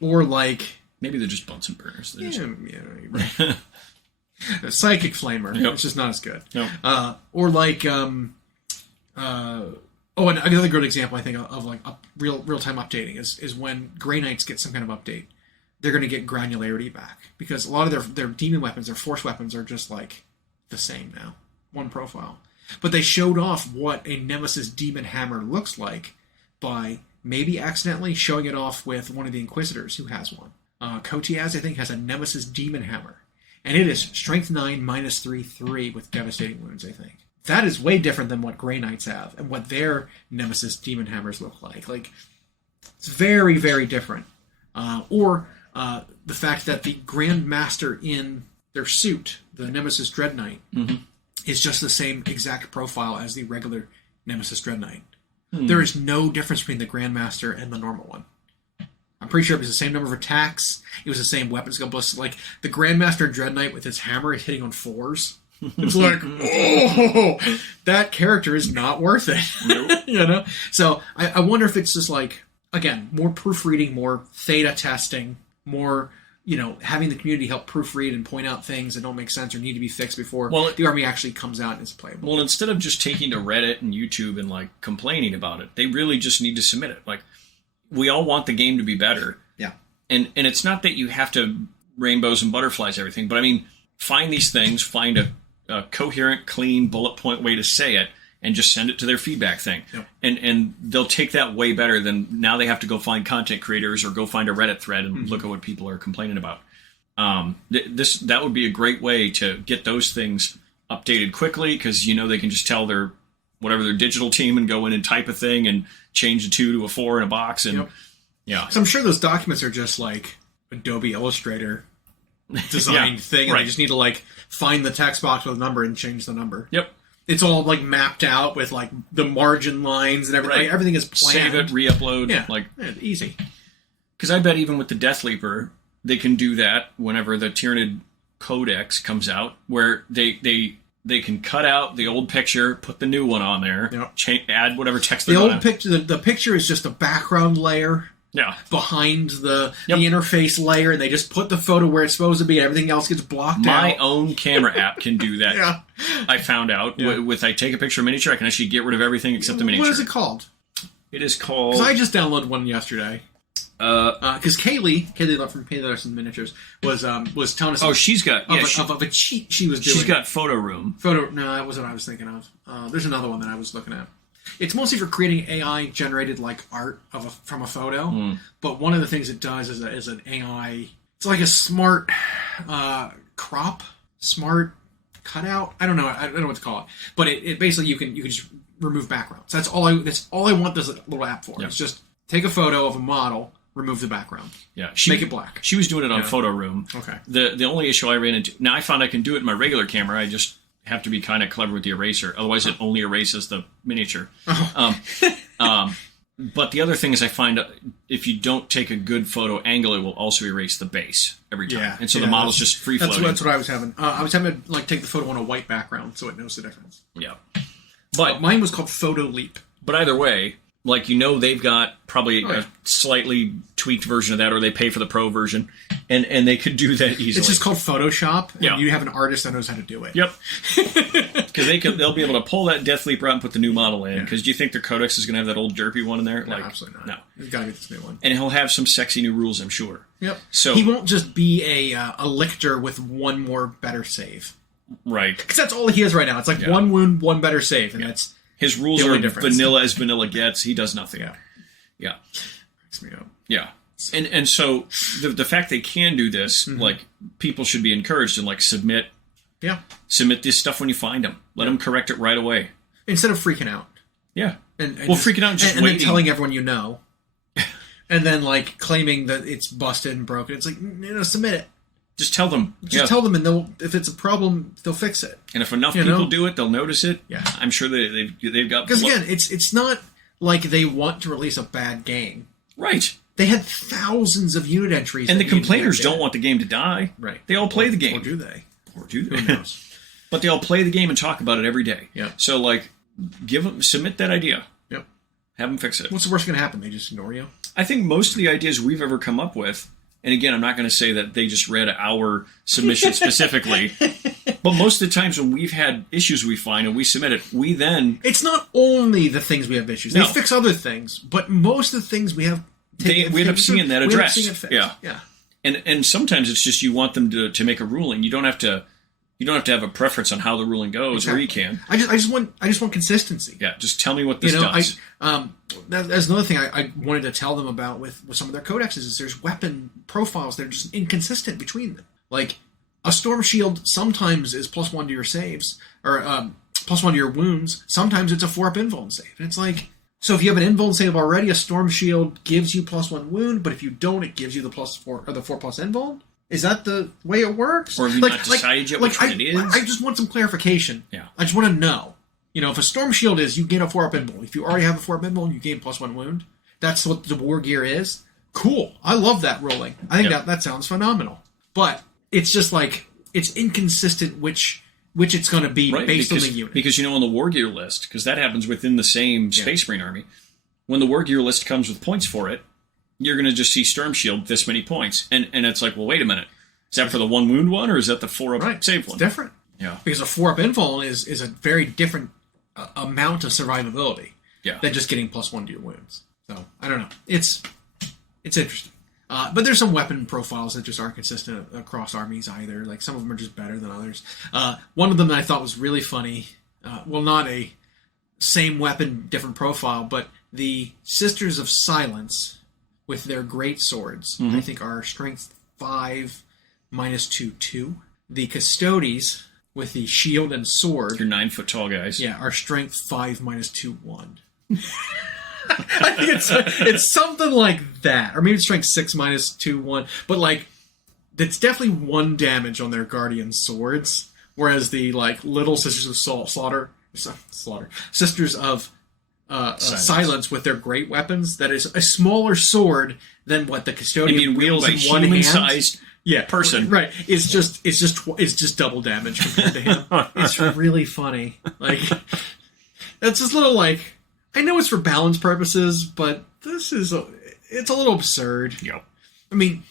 Or like... Maybe they're just Bunsen burners. Right. A Psychic Flamer. It's just not as good. Nope. Or like... and another good example, I think, of like real-time updating is when Grey Knights get some kind of update, they're going to get granularity back. Because a lot of their demon weapons, their force weapons, are just like the same now. One profile. But they showed off what a Nemesis Demon Hammer looks like by maybe accidentally showing it off with one of the Inquisitors who has one. Kotiaz, I think, has a Nemesis Demon Hammer. And it is Strength 9 -3/3 with Devastating Wounds, I think. That is way different than what Grey Knights have and what their Nemesis Demon Hammers look like. Like, it's very, very different. Or the fact that the Grand Master in their suit, the Nemesis Dread Knight, is just the same exact profile as the regular Nemesis Dread Knight. There is no difference between the Grand Master and the normal one. I'm pretty sure it was the same number of attacks. It was the same weapon skill. Like, the Grandmaster Dread Knight with his hammer is hitting on 4s. It's like, oh, that character is not worth it. Nope. So I wonder if it's just like, again, more proofreading, more theta testing, more, having the community help proofread and point out things that don't make sense or need to be fixed before the army actually comes out and is playable. Well, instead of just taking to Reddit and YouTube and like complaining about it, they really just need to submit it. Like, we all want the game to be better. Yeah. And it's not that you have to rainbows and butterflies everything, but I mean, find these things, find a coherent, clean, bullet point way to say it, and just send it to their feedback thing. Yep. And they'll take that way better than now they have to go find content creators or go find a Reddit thread and look at what people are complaining about. That would be a great way to get those things updated quickly, because they can just tell their digital team and go in and type a thing and change a 2 to a 4 in a box. And so I'm sure those documents are just like Adobe Illustrator designed thing, and right. I just need to like find the text box with a number and change the number. Yep. It's all like mapped out with like the margin lines and everything. Right. Like, everything is planned. Save it, re-upload. Yeah, easy. Because I bet even with the Death Leaper, they can do that whenever the Tyranid Codex comes out, where they can cut out the old picture, put the new one on there, add whatever text the old picture. The picture is just a background layer. Yeah. Behind the interface layer, and they just put the photo where it's supposed to be, and everything else gets blocked out. My own camera app can do that. Yeah. I found out with I take a picture of miniature, I can actually get rid of everything except the miniature. What is it called? It is called. Because I just downloaded one yesterday. Because Kaylee from Kaylee Miniatures was telling us. Oh, she's got of a cheat she was doing. She's got Photo Room. No, that wasn't what I was thinking of. There's another one that I was looking at. It's mostly for creating AI generated like art from a photo. But one of the things it does is an AI. It's like a smart crop, smart cutout. I don't know what to call it. But it basically you can just remove backgrounds. That's all I want this little app for. It's just take a photo of a model, remove the background. Yeah, make it black. She was doing it on Photo Room. Okay. The only issue I ran into, now I found I can do it in my regular camera. I just have to be kind of clever with the eraser. Otherwise, it only erases the miniature. But the other thing is, I find if you don't take a good photo angle, it will also erase the base every time. Yeah, and so the model's just free floating. That's what I was having. I was having to like take the photo on a white background so it knows the difference. Yeah. But mine was called Photo Leap. But either way, like they've got probably a slightly tweaked version of that, or they pay for the pro version, and they could do that easily. It's just called Photoshop, and yeah. you have an artist that knows how to do it. Yep. Because they'll be able to pull that Death Leaper out and put the new model in. Because do you think their Codex is going to have that old derpy one in there? No, absolutely not. No. You've got to get this new one. And he'll have some sexy new rules, I'm sure. Yep. So he won't just be a lictor with one more better save. Right. Because that's all he is right now. It's like one wound, one better save, and that's his rules are vanilla as vanilla gets. He does nothing. Yeah. Breaks me up. Yeah. And so the fact they can do this, like, people should be encouraged and like submit this stuff when you find them. Let them correct it right away instead of freaking out. Yeah. And freaking out and just waiting. Then telling everyone you know, and then like claiming that it's busted and broken. It's like, submit it. Just tell them. Just tell them, and if it's a problem, they'll fix it. And if enough people do it, they'll notice it. Yeah. I'm sure they've got. Because again, it's not like they want to release a bad game. Right. They had thousands of unit entries. And the complainers don't want the game to die. Right. They all play the game. Or do they? Who knows? But they all play the game and talk about it every day. Yeah. So, like, submit that idea. Yep. Have them fix it. What's the worst going to happen? They just ignore you? I think most of the ideas we've ever come up with, and again, I'm not going to say that they just read our submission specifically, but most of the times when we've had issues we find and we submit it, we then... It's not only the things we have issues. They fix other things, but most of the things we have... we end up seeing that addressed. We end up seeing it fixed. Yeah. And sometimes it's just you want them to make a ruling. You don't have to have a preference on how the ruling goes, or you can. I just want consistency. Yeah, just tell me what this does. That's another thing I wanted to tell them about with some of their codexes is there's weapon profiles that are just inconsistent between them. Like a storm shield sometimes is +1 to your saves or +1 to your wounds. Sometimes it's a 4-up invuln save, and it's like. So if you have an invuln save already, a storm shield gives you +1 wound, but if you don't, it gives you the +4 or the 4+ invuln. Is that the way it works? Or have you not decided yet which one it is? I just want some clarification. Yeah. I just want to know. If a storm shield is, you gain a 4-up invuln. If you already have a 4-up invuln, you gain +1 wound. That's what the war gear is. Cool. I love that ruling. I think that sounds phenomenal. But it's just like, it's inconsistent which it's going to be based on the unit. Because, on the war gear list, because that happens within the same Space Marine army, when the war gear list comes with points for it, you're going to just see Storm Shield, this many points. And it's like, well, wait a minute. Is that for the 1 wound one, or is that the 4-up save one? It's different. Yeah. Because a 4-up invuln is a very different amount of survivability than just getting +1 to your wounds. So, I don't know. It's interesting. But there's some weapon profiles that just aren't consistent across armies either. Like, some of them are just better than others. One of them that I thought was really funny, not a same weapon, different profile, but the Sisters of Silence with their great swords, I think, are strength 5 -2/2. The Custodes with the shield and sword, Your 9-foot tall guys. yeah, are strength 5 -2/1. I think it's something like that, or maybe it's strength 6 -2/1. But like, it's definitely 1 damage on their guardian swords, whereas the like little Sisters of Slaughter, Sisters of Silence with their great weapons, that is a smaller sword than what the Custodian wields in one hand. Human-sized person. Right. It's just double damage compared to him. It's really funny. Like, that's just little like, I know it's for balance purposes, but it's a little absurd. Yep. I mean,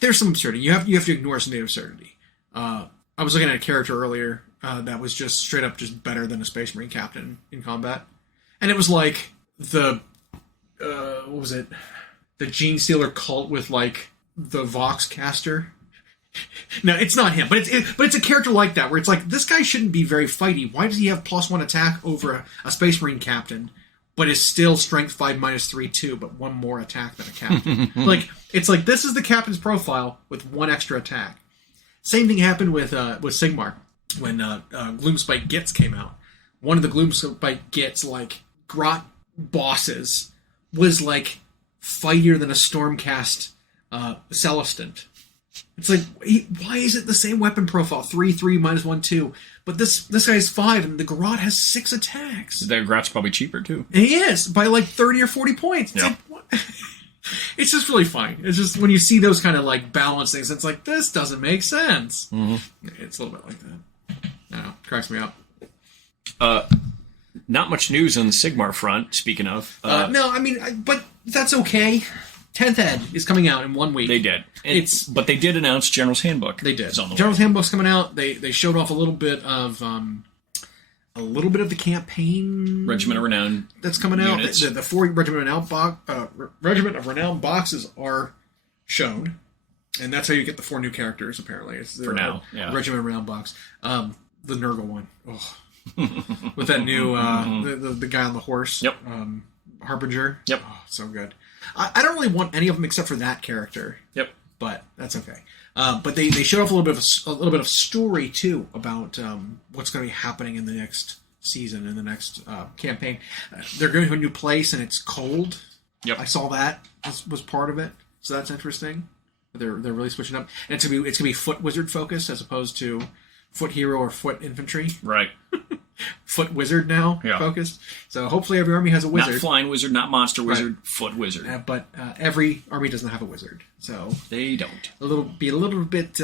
there's some absurdity. You have to ignore some of the absurdity. I was looking at a character earlier that was just straight up just better than a Space Marine captain in combat, and it was like the what was it? The Gene Stealer cult with like the Vox caster. No, it's not him, but it's a character like that where it's like, this guy shouldn't be very fighty. Why does he have +1 attack over a Space Marine captain, but is still strength 5 -3/2, but 1 more attack than a captain? Like, it's like, this is the captain's profile with 1 extra attack. Same thing happened with Sigmar when Gloomspite Gits came out. One of the Gloomspite Gits like grot bosses was like fightier than a Stormcast Celestant. It's like, why is it the same weapon profile? 3/3 -1 2, but this guy's 5, and the Garrote has 6 attacks. The Garrote's probably cheaper too. And he is by like 30 or 40 points. It's Yeah. like, what? It's just really fine. It's just when you see those kind of like balance things, it's like, this doesn't make sense. It's a little bit like that. I don't know, cracks me up. Not much news on the Sigmar front. Speaking of, No, I mean, but that's okay. 10th Ed is coming out in 1 week. they did. But they did announce General's Handbook. They did. It's on the General's Handbook's coming out. They showed off a little bit of the campaign Regiment of Renown that's coming out. units. The 4 Regiment of Renown boxes are shown, and that's how you get the 4 new characters. Apparently, it's For now, yeah. Regiment of Renown box. The Nurgle one, with that new the guy on the horse. Yep. Harbinger. Yep. Oh, so good. I don't really want any of them except for that character. Yep. But that's okay. But they showed off a little bit of story too about what's going to be happening in the next season, in the next campaign. They're going to a new place and it's cold. Yep. I saw that was part of it, so that's interesting. They're really switching up, and it's gonna be foot wizard focused as opposed to foot hero or foot infantry. Right. Foot wizard now focused. So hopefully every army has a wizard. Not flying wizard, not monster wizard, foot wizard. But every army doesn't have a wizard, so They don't. a little bit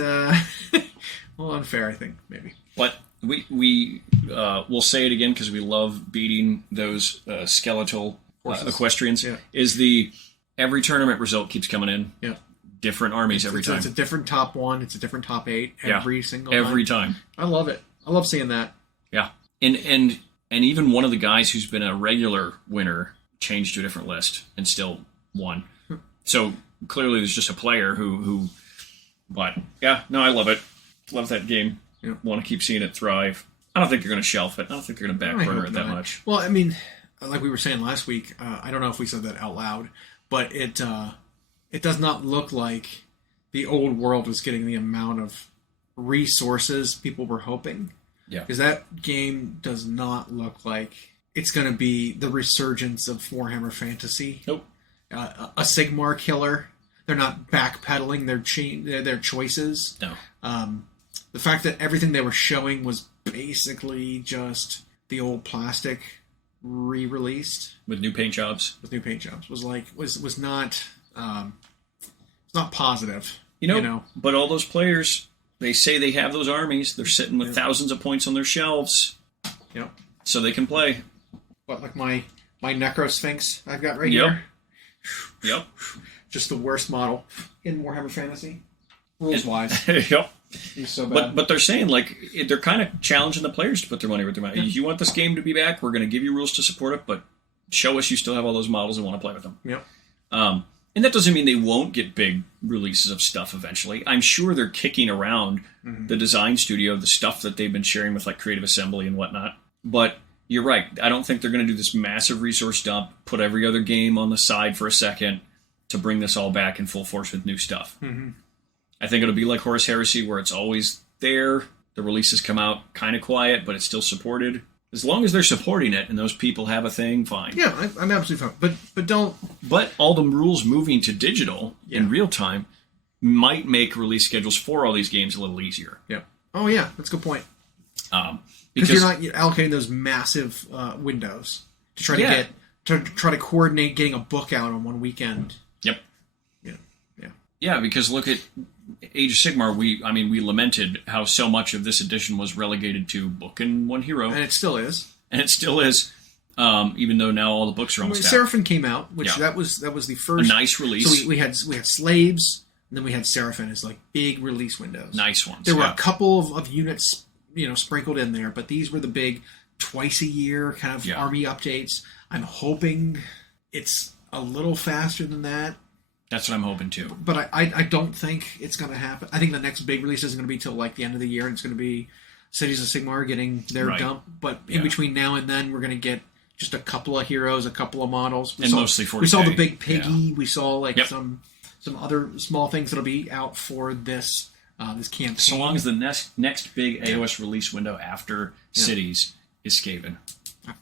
well, unfair, I think, maybe. But we'll say it again because we love beating those skeletal equestrians. Yeah. Is every tournament result keeps coming in. Yeah. Different armies every time. It's a different top 1. It's a different top 8 every single every time. I love it. I love seeing that. Yeah. And even one of the guys who's been a regular winner changed to a different list and still won. So clearly there's just a player who but yeah, no, I love it. Love that game. Yeah. Want to keep seeing it thrive. I don't think they're going to shelf it. I don't think they're going to backburner it that much. Well, I mean, like we were saying last week, I don't know if we said that out loud, but it does not look like the old world was getting the amount of resources people were hoping. Yeah. Because that game does not look like it's going to be the resurgence of Warhammer Fantasy. Nope. A Sigmar killer. They're not backpedaling their choices. No. The fact that everything they were showing was basically just the old plastic re-released With new paint jobs. was not not positive. You know, but all those players, they say they have those armies. They're sitting with thousands of points on their shelves. Yep. So they can play. What, like my Necro Sphinx I've got right here? Yep. Just the worst model in Warhammer Fantasy. Rules-wise. Yep. He's so bad. But they're saying, like, they're kind of challenging the players to put their money where their mouth. Yeah. You want this game to be back, we're going to give you rules to support it, but show us you still have all those models and want to play with them. Yep. And that doesn't mean they won't get big releases of stuff eventually. I'm sure they're kicking around the design studio, the stuff that they've been sharing with, like, Creative Assembly and whatnot. But you're right. I don't think they're going to do this massive resource dump, put every other game on the side for a second to bring this all back in full force with new stuff. Mm-hmm. I think it'll be like Horus Heresy, where it's always there. The releases come out kind of quiet, but it's still supported. As long as they're supporting it and those people have a thing, fine. Yeah, I'm absolutely fine. But don't... But all the rules moving to digital in real time might make release schedules for all these games a little easier. Yeah. Oh, yeah. That's a good point. Because you're not allocating those massive windows to try to coordinate getting a book out on one weekend. Yep. Yeah. Yeah. Yeah, because look at Age of Sigmar. We lamented how so much of this edition was relegated to book and one hero, and it still is. Even though now all the books are almost out. Seraphim came out, which that was the first a nice release. So we had Slaves, and then we had Seraphim as like big release windows. Nice ones. There were a couple of units, sprinkled in there, but these were the big twice a year kind of army updates. I'm hoping it's a little faster than that. That's what I'm hoping too. But I don't think it's going to happen. I think the next big release isn't going to be till like the end of the year, and it's going to be Cities of Sigmar getting their dump. But in between now and then, we're going to get just a couple of heroes, a couple of models. Mostly 40K. We saw the big piggy. Yeah. We saw some other small things that'll be out for this campaign. So long as the next big AOS release window after Cities is Skaven.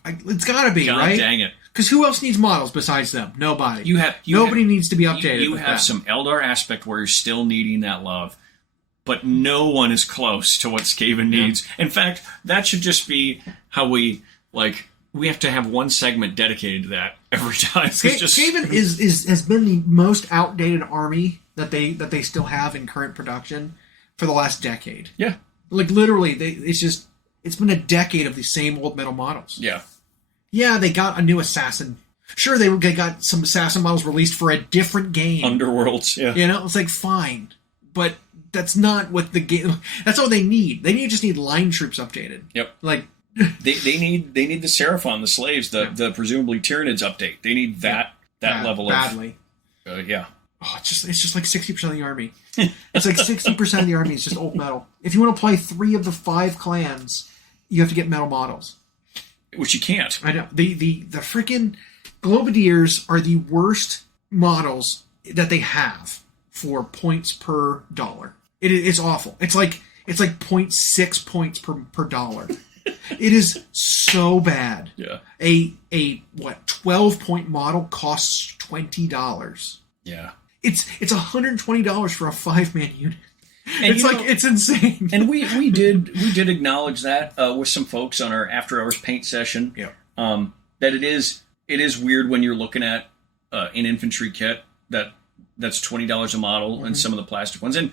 It's got to be, right? Dang it. Because who else needs models besides them? Nobody. Nobody needs to be updated. You have some Eldar aspect where you're still needing that love, but no one is close to what Skaven needs. In fact, that should just be how we have to have one segment dedicated to that every time. Skaven has been the most outdated army that they still have in current production for the last decade. Yeah. Like literally, it's been a decade of the same old metal models. Yeah. Yeah, they got a new assassin. Sure, they got some assassin models released for a different game. Underworlds, yeah. It's like, fine. But that's not what the game... That's all they need. They just need line troops updated. Yep. Like... they need the Seraphon, the slaves, the presumably Tyranids update. They need that level badly. Of... yeah. Oh, it's just like 60% of the army. It's like 60% of the army is just old metal. If you want to play 3 of the 5 clans, you have to get metal models. Which you can't. I know. The freaking Globadiers are the worst models that they have for points per dollar. It's awful. It's like 0.6 points per dollar. It is so bad. Yeah. A 12-point model costs $20. Yeah. It's $120 for a 5-man unit. And it's insane. And we did acknowledge that with some folks on our after hours paint session. Yeah. That it is weird when you're looking at an infantry kit that's $20 a model and some of the plastic ones. And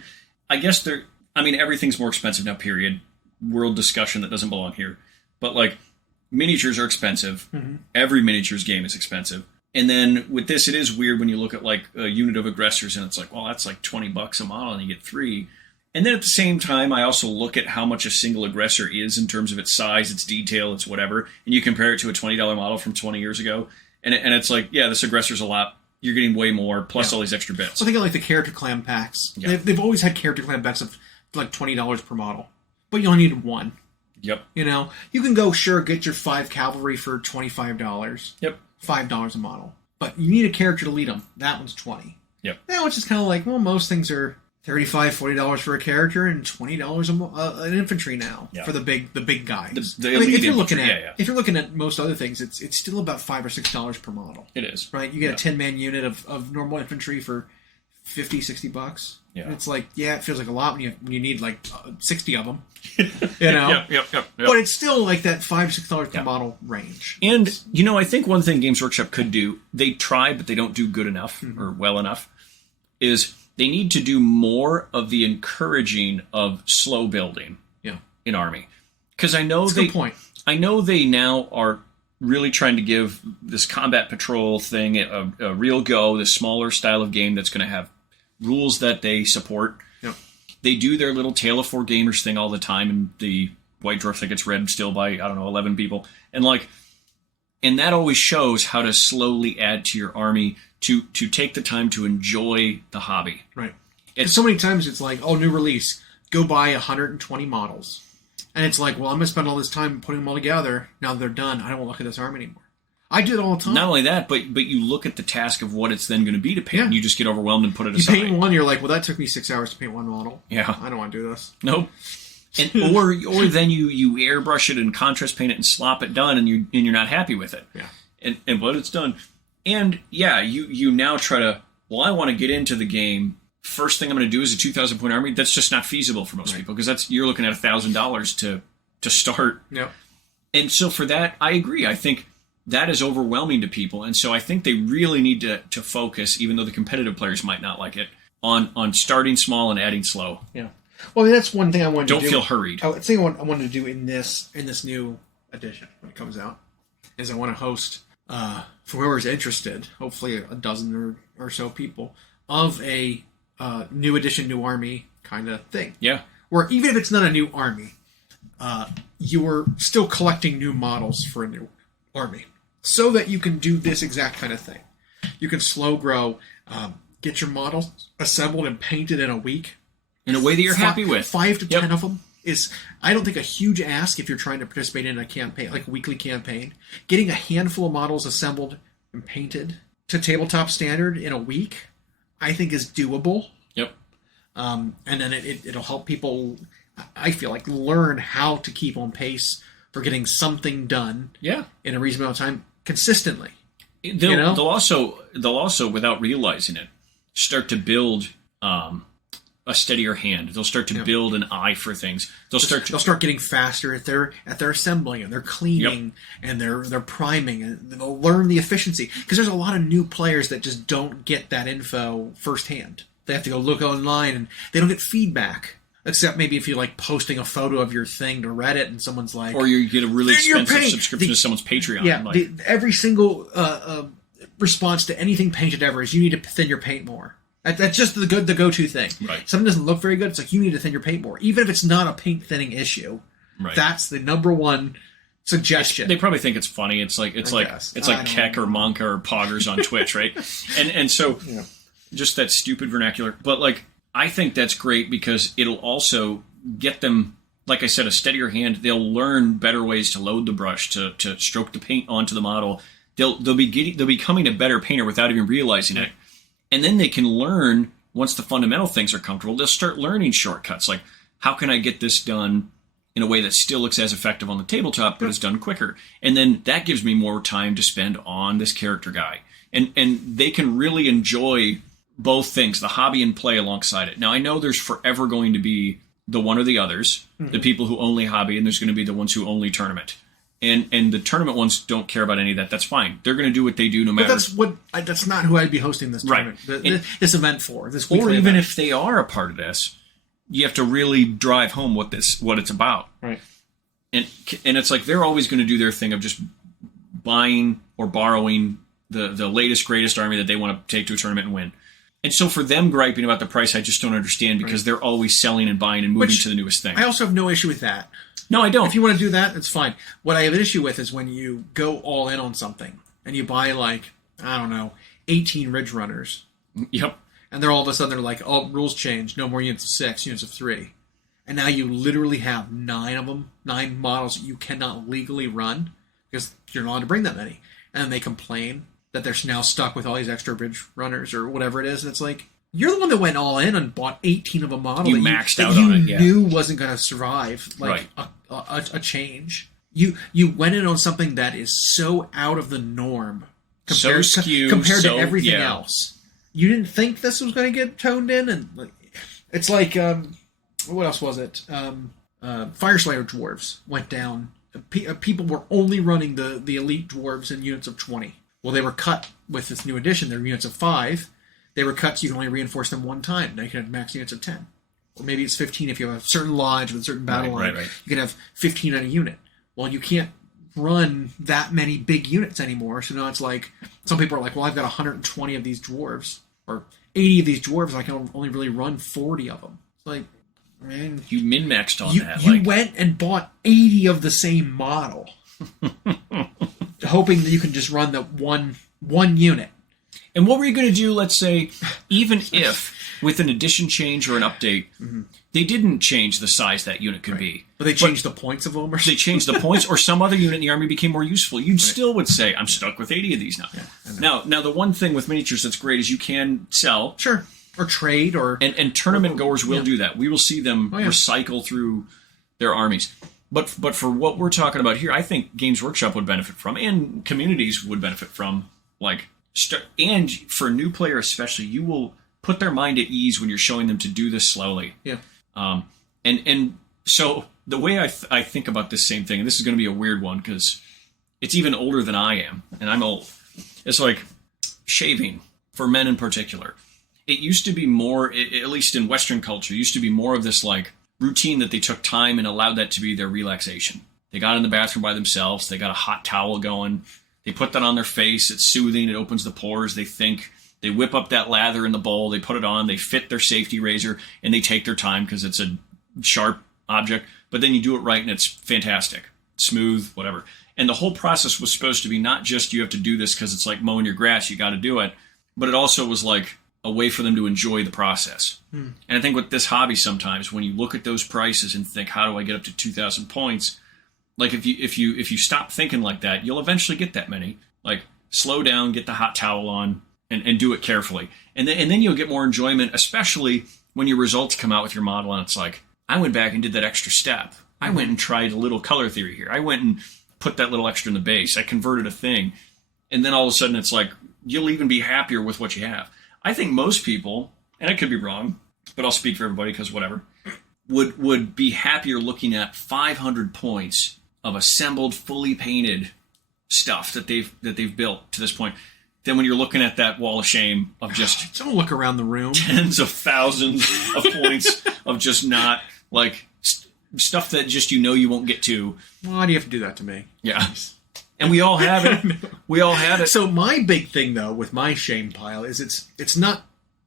I guess everything's more expensive now, period. World discussion that doesn't belong here. But miniatures are expensive. Mm-hmm. Every miniatures game is expensive. And then with this, it is weird when you look at a unit of aggressors and it's like, well, that's like $20 a model and you get 3. And then at the same time, I also look at how much a single aggressor is in terms of its size, its detail, its whatever, and you compare it to a $20 model from 20 years ago, and it's like, yeah, this aggressor's a lot. You're getting way more, plus all these extra bits. So think of the character clan packs. Yeah. They've always had character clan packs of $20 per model, but you only need 1. Yep. You can go, get your 5 cavalry for $25. Yep. $5 a model. But you need a character to lead them. That one's 20. Yep. Now it's just kind of like, well, most things are $35, $40 for a character and $20 an infantry now for the big guys. If you're looking at most other things, it's still about $5 or $6 per model. It is. Right? You get a 10-man unit of normal infantry for $50, $60. Yeah. And it's like, it feels like a lot when you need 60 of them. Yep. But it's still like that $5 $6 per model range. And I think one thing Games Workshop could do, they try but they don't do good enough or well enough, is they need to do more of the encouraging of slow building in Army. Because I know that's a good point. I know they now are really trying to give this combat patrol thing a real go, this smaller style of game that's going to have rules that they support. Yeah. They do their little Tale of 4 Gamers thing all the time, and the White Dwarf that gets read still by, 11 people. And that always shows how to slowly add to your army to take the time to enjoy the hobby. Right. So many times it's like, new release, go buy 120 models. And it's like, well, I'm going to spend all this time putting them all together. Now that they're done, I don't want to look at this army anymore. I do it all the time. Not only that, but you look at the task of what it's then going to be to paint, and you just get overwhelmed and put it you aside. You paint one, you're like, well, that took me 6 hours to paint one model. Yeah. I don't want to do this. Nope. And, or then you airbrush it and contrast paint it and slop it done, and you're not happy with it. Yeah. But it's done. And yeah, you now try to, well, I want to get into the game. First thing I'm going to do is a 2,000 point army. That's just not feasible for most people, because you're looking at $1,000 to start. Yeah. And so for that, I agree. I think that is overwhelming to people, and so I think they really need to focus, even though the competitive players might not like it, on starting small and adding slow. Yeah. Well, that's one thing I wanted to do. Don't feel hurried. I think I wanted to do in this new edition when it comes out is I want to host, for whoever's interested, hopefully a dozen or so people, of a new edition, new army kind of thing. Yeah. Where even if it's not a new army, you are still collecting new models for a new army, so that you can do this exact kind of thing. You can slow grow, get your models assembled and painted in a week. In a way that you're happy with. 5 to 10 of them is, I don't think, a huge ask if you're trying to participate in a campaign, like a weekly campaign. Getting a handful of models assembled and painted to tabletop standard in a week, I think is doable. Yep. And then it'll help people, I feel like, learn how to keep on pace for getting something done in a reasonable amount of time consistently. They'll also, without realizing it, start to build a steadier hand. They'll start to build an eye for things. They'll start getting faster at their assembling, and they're cleaning, and they're priming, and they'll learn the efficiency. Because there's a lot of new players that just don't get that info firsthand. They have to go look online, and they don't get feedback. Except maybe if you're like posting a photo of your thing to Reddit, and someone's like, or you get a really expensive subscription to someone's Patreon. Yeah, every single response to anything painted ever is, you need to thin your paint more. That's just the go-to thing. Right. Something doesn't look very good, it's like, you need to thin your paint more. Even if it's not a paint thinning issue, that's the number one suggestion. They probably think it's funny. It's like Keck or Monka or Poggers on Twitch, right? And so just that stupid vernacular. But like, I think that's great, because it'll also get them, like I said, a steadier hand. They'll learn better ways to load the brush, to stroke the paint onto the model. They'll be becoming a better painter without even realizing it. And then they can learn, once the fundamental things are comfortable, they'll start learning shortcuts. Like, how can I get this done in a way that still looks as effective on the tabletop, but is done quicker? And then that gives me more time to spend on this character guy. And they can really enjoy both things, the hobby and play alongside it. Now, I know there's forever going to be the one or the others, the people who only hobby, and there's going to be the ones who only tournament. And the tournament ones don't care about any of that. That's fine. They're going to do what they do no matter. But that's not who I'd be hosting this tournament, this event for. This or even event. If they are a part of this, you have to really drive home what it's about. Right. And it's like, they're always going to do their thing of just buying or borrowing the latest, greatest army that they want to take to a tournament and win. And so for them griping about the price, I just don't understand, because they're always selling and buying and moving to the newest thing. I also have no issue with that. No, I don't. If you want to do that, it's fine. What I have an issue with is when you go all in on something and you buy, like, I don't know, 18 Ridge Runners. Yep. And they're all of a sudden, they're like, oh, rules change. No more units of 6, units of 3. And now you literally have 9 of them, 9 models that you cannot legally run because you're not allowed to bring that many. And then they complain that they're now stuck with all these extra Ridge Runners or whatever it is. And it's like, you're the one that went all in and bought 18 of a model you maxed out on it. You knew wasn't going to survive a change. You went in on something that is so out of the norm compared to everything else. You didn't think this was going to get toned in, and it's like what else was it? Fireslayer dwarves went down. People were only running the elite dwarves in units of 20. Well, they were cut with this new edition. They're units of 5. They were cut so you can only reinforce them one time. Now you can have max units of 10. Or maybe it's 15 if you have a certain lodge with a certain battle line. Right. You can have 15 on a unit. Well, you can't run that many big units anymore. So now it's like, some people are like, well, I've got 120 of these dwarves, or 80 of these dwarves, and I can only really run 40 of them. It's like, man, you min-maxed on that. You went and bought 80 of the same model, hoping that you can just run the one unit. And what were you going to do, let's say, even if with an addition change or an update, they didn't change the size that unit could be. But they changed the points of them, or they changed the points, or some other unit in the army became more useful. You still would say, I'm stuck with 80 of these now. Yeah, now, the one thing with miniatures that's great is you can sell. Sure. Or trade, or... And tournament goers will do that. We will see them recycle through their armies. But for what we're talking about here, I think Games Workshop would benefit from, and communities would benefit from, like, and for a new player especially, you will put their mind at ease when you're showing them to do this slowly. Yeah. And so the way I think about this same thing, and this is going to be a weird one because it's even older than I am, and I'm old. It's like shaving, for men in particular. It used to be more, at least in Western culture, used to be more of this, like, routine that they took time and allowed that to be their relaxation. They got in the bathroom by themselves. They got a hot towel going. They put that on their face. It's soothing. It opens the pores. They think. They whip up that lather in the bowl. They put it on. They fit their safety razor, and they take their time because it's a sharp object. But then you do it right, and it's fantastic. Smooth, whatever. And the whole process was supposed to be not just you have to do this because it's like mowing your grass. You got to do it. But it also was like a way for them to enjoy the process. And I think with this hobby sometimes, when you look at those prices and think, how do I get up to 2,000 points? Like if you stop thinking like that, you'll eventually get that many. Like slow down, get the hot towel on, and do it carefully. And then you'll get more enjoyment, especially when your results come out with your model and it's like, I went back and did that extra step. I went and tried a little color theory here. I went and put that little extra in the base. I converted a thing. And then all of a sudden it's like, you'll even be happier with what you have. I think most people, and I could be wrong, but I'll speak for everybody because whatever, would be happier looking at 500 points of assembled, fully painted stuff that they've built to this point than when you're looking at that wall of shame of just someone look around the room, tens of thousands of points of just not like stuff that just you won't get to. Why do you have to do that to me? Yeah. And we all have it. We all have it. So my big thing, though, with my shame pile is it's not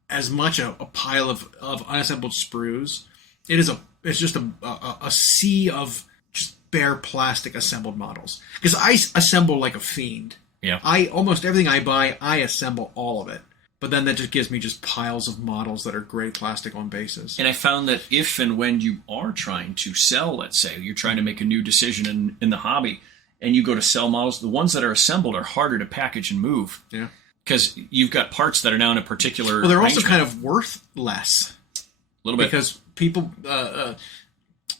as much a pile of unassembled sprues. It's just a sea of just bare plastic assembled models. Because I assemble like a fiend. Yeah. Almost everything I buy, I assemble all of it. But then that just gives me just piles of models that are gray plastic on bases. And I found that if and when you are trying to sell, let's say, you're trying to make a new decision in the hobby, and you go to sell models, the ones that are assembled are harder to package and move. Yeah. Because you've got parts that are now in a particular Well, they're also kind of worth less. A little bit. Because people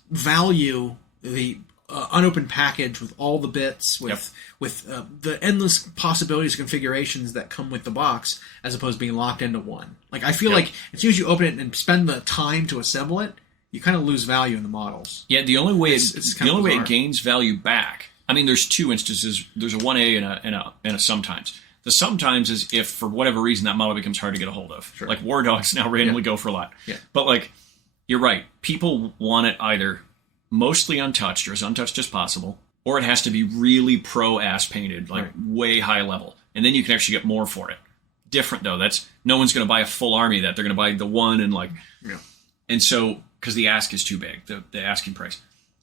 value the unopened package with all the bits, with the endless possibilities of configurations that come with the box, as opposed to being locked into one. Like, I feel like as soon as you open it and spend the time to assemble it, you kind of lose value in the models. Yeah, the only way it gains value back. I mean, there's two instances. There's a 1A and a sometimes. The sometimes is if, for whatever reason, that model becomes hard to get a hold of. Sure. Like War Dogs now randomly go for a lot. Yeah. But, like, you're right. People want it either mostly untouched or as untouched as possible, or it has to be really pro-ass painted, like way high level. And then you can actually get more for it. Different, though. No one's going to buy a full army of that. They're going to buy the one and, like... Yeah. And so, because the ask is too big, the asking price.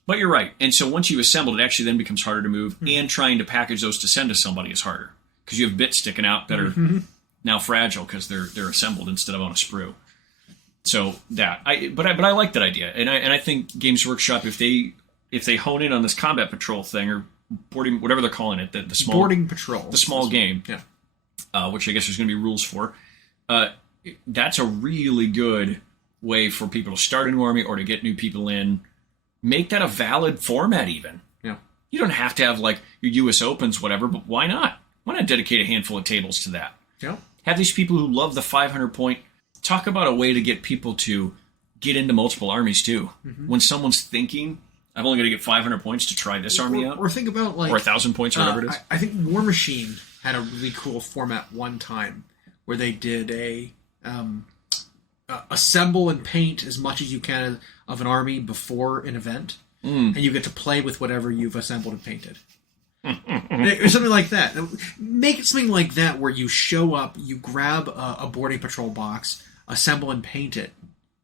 But you're right. And so once you've assembled, it actually then becomes harder to move, and trying to package those to send to somebody is harder. Because you have bits sticking out that are now fragile because they're assembled instead of on a sprue. So that but I like that idea, and I think Games Workshop, if they hone in on this combat patrol thing or boarding, whatever they're calling it, the small boarding patrol, the small game, which I guess there's going to be rules for. That's a really good way for people to start a new army or to get new people in. Make that a valid format, even. Yeah, you don't have to have like your U.S. Opens, whatever, but why not? Why not dedicate a handful of tables to that? Yeah, have these people who love the 500 point. Talk about a way to get people to get into multiple armies, too. When someone's thinking, I'm only going to get 500 points to try this army out. Or think about, like... Or 1,000 points, or whatever it is. I think War Machine had a really cool format one time where they did a assemble and paint as much as you can of an army before an event, and you get to play with whatever you've assembled and painted. Or something like that. Make it something like that where you show up, you grab a boarding patrol box, assemble and paint it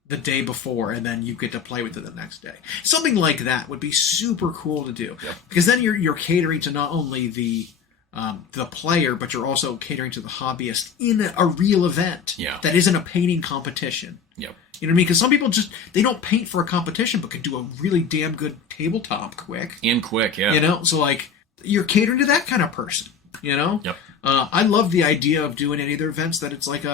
the day before, and then you get to play with it the next day. Something like that would be super cool to do. Yep. Because then you're catering to not only the the player, but you're also catering to the hobbyist in a real event that isn't a painting competition. Yep. You know what I mean? Because some people they don't paint for a competition, but can do a really damn good tabletop quick. And quick, yeah. You know, so like you're catering to that kind of person. You know. Yep. I love the idea of doing any of their events that it's like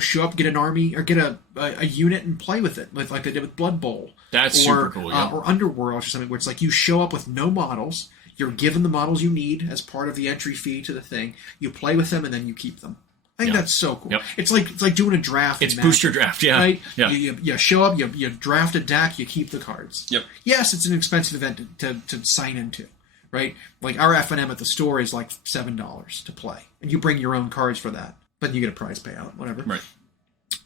show up, get an army or get a unit and play with it, like they did with Blood Bowl. That's super cool. Yeah. Or Underworld or something where it's like you show up with no models. You're given the models you need as part of the entry fee to the thing. You play with them and then you keep them. I think that's so cool. Yep. It's like doing a draft. It's booster draft, yeah. Right? Yeah. You show up, you draft a deck, you keep the cards. Yep. Yes, it's an expensive event to sign into, right? Like our F&M at the store is like $7 to play, and you bring your own cards for that, but you get a prize payout, whatever. Right.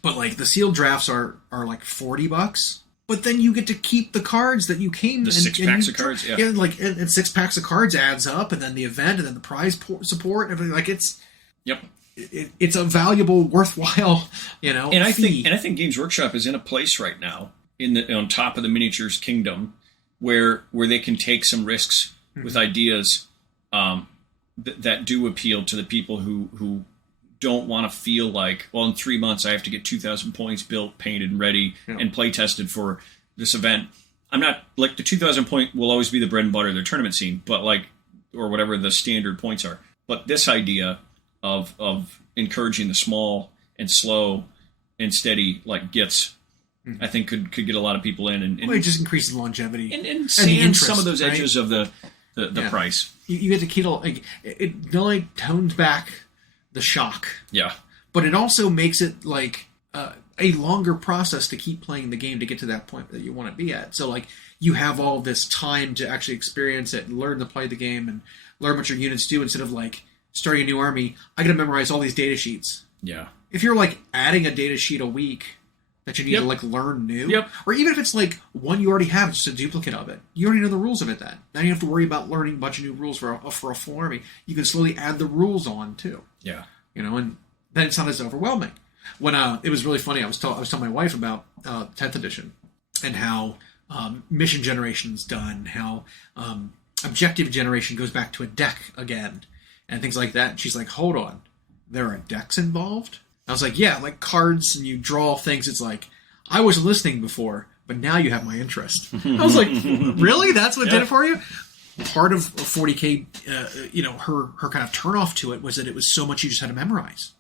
But like the sealed drafts are like $40. But then you get to keep the cards that you came. The 6 packs of cards, yeah. Like and 6 packs of cards adds up, and then the event, and then the prize support, and everything. Like it's. Yep. It's a valuable, worthwhile, And I fee. think Games Workshop is in a place right now on top of the miniatures kingdom where they can take some risks with ideas that do appeal to the people who don't want to feel like, well, in 3 months I have to get 2,000 points built, painted, and ready, and play tested for this event. I'm not like the 2,000 point will always be the bread and butter of their tournament scene, but like, or whatever the standard points are. But this idea of encouraging the small and slow and steady like gets, I think could get a lot of people in, and it just increases longevity and sand some of those edges of the price. You get to keep it not only tones back the shock, but it also makes it like a longer process to keep playing the game to get to that point that you want to be at. So like you have all this time to actually experience it and learn to play the game and learn what your units do instead of like starting a new army. I got to memorize all these data sheets. Yeah. If you're like adding a data sheet a week that you need to like learn new, or even if it's like one you already have, just a duplicate of it, you already know the rules of it. Then now you have to worry about learning a bunch of new rules for a full army. You can slowly add the rules on too. Yeah. And then it's not as overwhelming. When it was really funny, I was telling my wife about 10th edition and how mission generation is done, how objective generation goes back to a deck again, and things like that. And she's like, "Hold on, there are decks involved?" I was like, "Yeah, like cards, and you draw things." It's like I was listening before, but now you have my interest. I was like, "Really? That's what did it for you?" Part of 40K, her kind of turnoff to it was that it was so much you just had to memorize.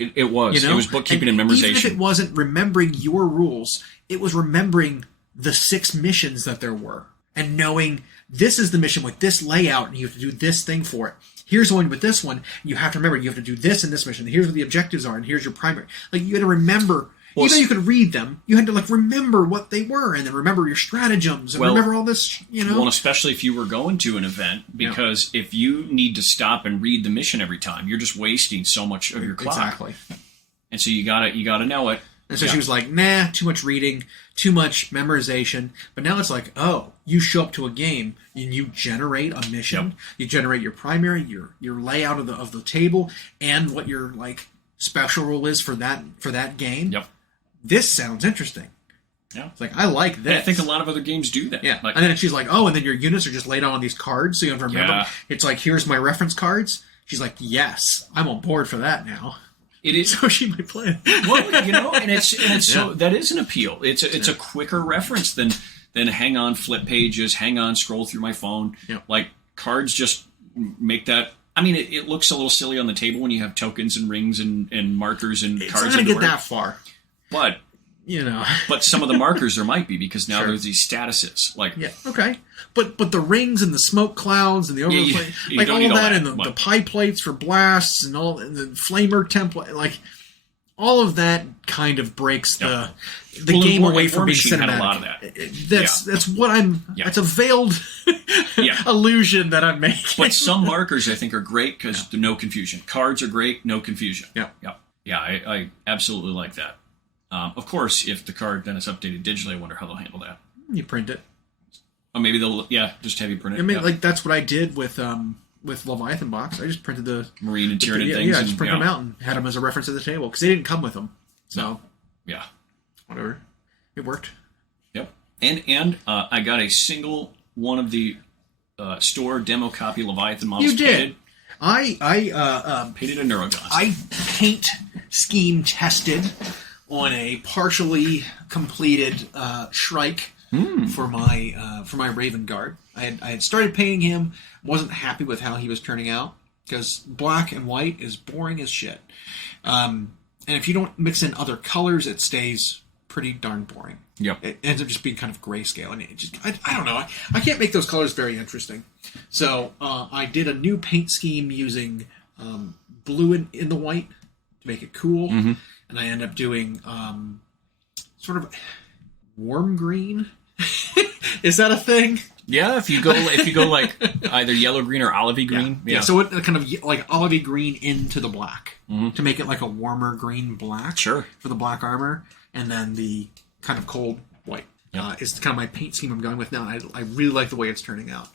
It was. It was bookkeeping and memorization. Even if it wasn't remembering your rules, it was remembering the 6 missions that there were and knowing this is the mission with this layout and you have to do this thing for it. Here's one with this one. You have to remember you have to do this in this mission. Here's what the objectives are, and here's your primary. Like you had to remember. Well, even though you could read them, you had to like remember what they were, and then remember your stratagems, and remember all this. Well, especially if you were going to an event, because if you need to stop and read the mission every time, you're just wasting so much of your clock. Exactly. And so you gotta know it. And so she was like, "Nah, too much reading, too much memorization." But now it's like, oh, you show up to a game and you generate a mission. You generate your primary, your layout of the table, and what your like special rule is for that game. Yep. This sounds interesting. Yeah. It's like, I like this. And I think a lot of other games do that. Yeah. Like, and then she's like, oh, and then your units are just laid out on these cards, so you have to remember. Yeah. It's like, here's my reference cards. She's like, yes, I'm on board for that now. It is. So she might play it. Well, and it's so that is an appeal. It's a quicker reference than hang on, flip pages, hang on, scroll through my phone. Yeah. Like cards just make that. I mean, it looks a little silly on the table when you have tokens and rings and markers and it's cards. It's not going to get that far. But but some of the markers there might be because now there's these statuses like okay, but the rings and the smoke clouds and the overplay, like all that, and the pie plates for blasts and all and the flamer template, like all of that kind of breaks the game away from being cinematic. Had a lot of that. That's what I'm. That's a veiled illusion that I'm making. But some markers I think are great because there's no confusion. Cards are great, no confusion. Yeah. I absolutely like that. Of course, if the card then is updated digitally, I wonder how they'll handle that. You print it. Or maybe they'll, just have you print it. I mean, like that's what I did with Leviathan box. I just printed the Marine and Tyranid things. Yeah, I just printed them out and had them as a reference at the table because they didn't come with them. So whatever, it worked. Yep. And I got a single one of the store demo copy Leviathan models. You did. I Painted a Neurogon. I paint scheme tested on a partially completed Shrike for my Raven Guard. I had started painting him, wasn't happy with how he was turning out because black and white is boring as shit. And if you don't mix in other colors, it stays pretty darn boring. Yep. It ends up just being kind of grayscale, and it just I don't know. I can't make those colors very interesting. So I did a new paint scheme using blue in the white to make it cool, and I end up doing sort of warm green. Is that a thing? Yeah, if you go like either yellow green or olivey green. Yeah. So it kind of like olivey green into the black to make it like a warmer green black. Sure. For the black armor, and then the kind of cold white is kind of my paint scheme I'm going with now. I really like the way it's turning out.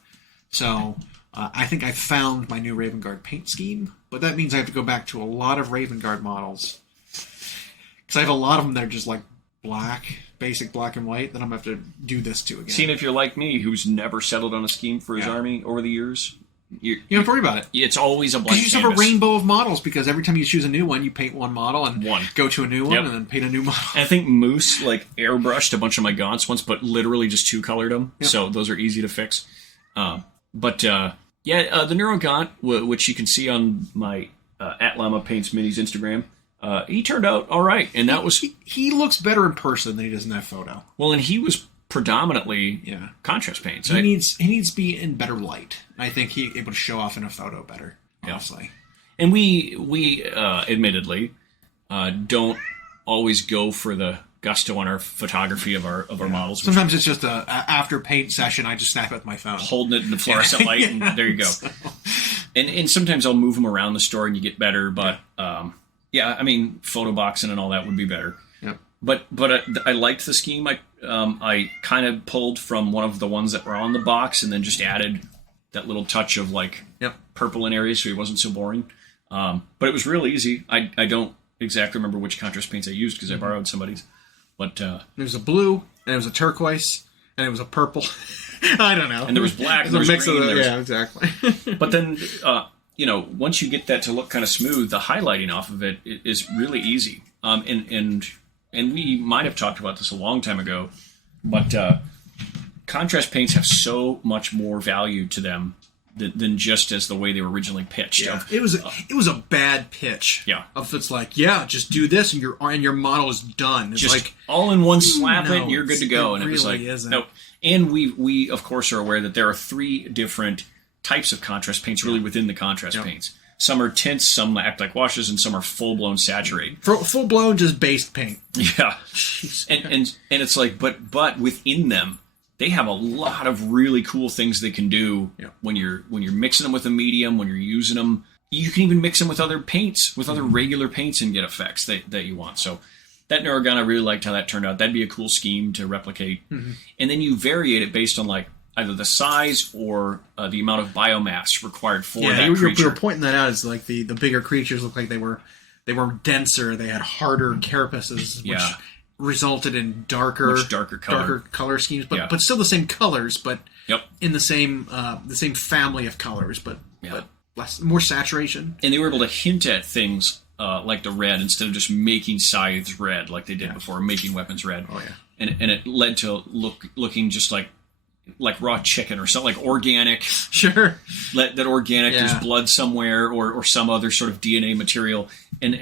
So I think I found my new Raven Guard paint scheme, but that means I have to go back to a lot of Raven Guard models because I have a lot of them that are just like black, basic black and white. Then I'm going to have to do this too again. Seeing if you're like me, who's never settled on a scheme for his army over the years, you don't have to worry about it. It's always a blank canvas. You just have a rainbow of models because every time you choose a new one, you paint one model and go to a new one and then paint a new model. And I think Moose airbrushed a bunch of my Gaunts once, but literally just two colored them, so those are easy to fix. The Neuro Gaunt, which you can see on my at Llama Paints Minis Instagram, he turned out all right, and that was he looks better in person than he does in that photo. Well, and he was predominantly contrast paints. He needs to be in better light. I think he's able to show off in a photo better, honestly. And we admittedly don't always go for the gusto on our photography of our models. Sometimes it's just a after paint session. I just snap it with my phone, holding it in the fluorescent light, and there you go. So. And sometimes I'll move them around the store and you get better, but I mean, photo boxing and all that would be better. Yep. But I liked the scheme. I kind of pulled from one of the ones that were on the box and then just added that little touch of purple in areas so he wasn't so boring. But it was real easy. I don't exactly remember which contrast paints I used because I borrowed somebody's. But there was a blue and there was a turquoise and it was a purple. I don't know. And there was black. And there was green. Exactly. But then once you get that to look kind of smooth, the highlighting off of it is really easy. And we might have talked about this a long time ago, but contrast paints have so much more value to them than just as the way they were originally pitched. Yeah. It was a bad pitch. Yeah. Of it's like, just do this and your model is done. It's just like all in one slap it and you're good to go. And it was like isn't. Nope. And we of course are aware that there are 3 different types of contrast paints really within the contrast paints. Some are tints, some act like washes, and some are full-blown saturate. Full blown just based paint. Yeah. and it's like, but within them, they have a lot of really cool things they can do when you're mixing them with a medium, when you're using them. You can even mix them with other paints, with other regular paints, and get effects that you want. So that Neurogon, I really liked how that turned out. That'd be a cool scheme to replicate. Mm-hmm. And then you variate it based on either the size or the amount of biomass required for that creature. You were pointing that out as like the bigger creatures looked like they were denser. They had harder carapaces, which resulted in darker color schemes, but still the same colors, but in the same family of colors, but more saturation. And they were able to hint at things like the red instead of just making scythes red like they did before, making weapons red. Oh yeah, and it led to looking just like raw chicken or something, like organic. Sure. That organic, there's blood somewhere or some other sort of DNA material. And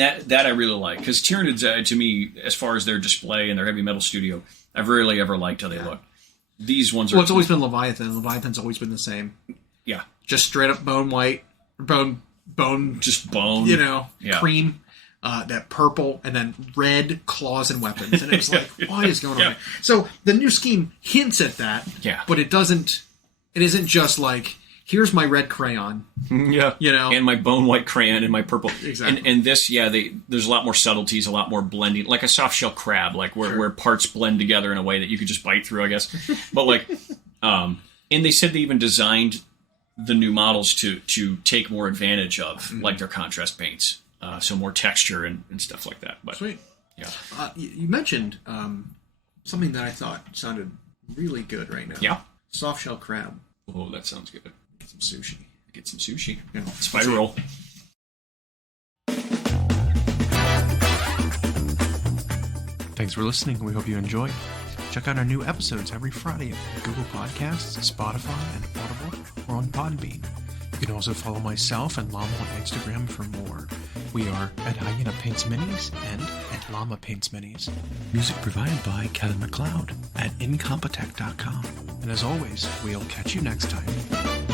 that I really like. Because Tyranids, to me, as far as their display and their heavy metal studio, I've rarely ever liked how they look. These ones are... Well, it's always been Leviathan. Leviathan's always been the same. Yeah. Just straight up bone white. Bone. Just bone. Cream. That purple, and then red claws and weapons. And it was like, what is going on there? So the new scheme hints at that, but it isn't just like, here's my red crayon. Yeah. And my bone white crayon and my purple. Exactly. And this, there's a lot more subtleties, a lot more blending, like a soft shell crab, where parts blend together in a way that you could just bite through, I guess. But and they said they even designed the new models to take more advantage of, their contrast paints. So more texture and stuff like that. But, sweet. Yeah. You mentioned something that I thought sounded really good right now. Yeah. Soft shell crab. Oh, that sounds good. Get some sushi. Get some sushi. Yeah. Spider roll. Thanks for listening. We hope you enjoyed. Check out our new episodes every Friday on Google Podcasts, Spotify, and Audible, or on Podbean. You can also follow myself and Llama on Instagram for more. We are at Hyena Paints Minis and at Llama Paints Minis. Music provided by Kevin MacLeod at Incompetech.com. And as always, we'll catch you next time.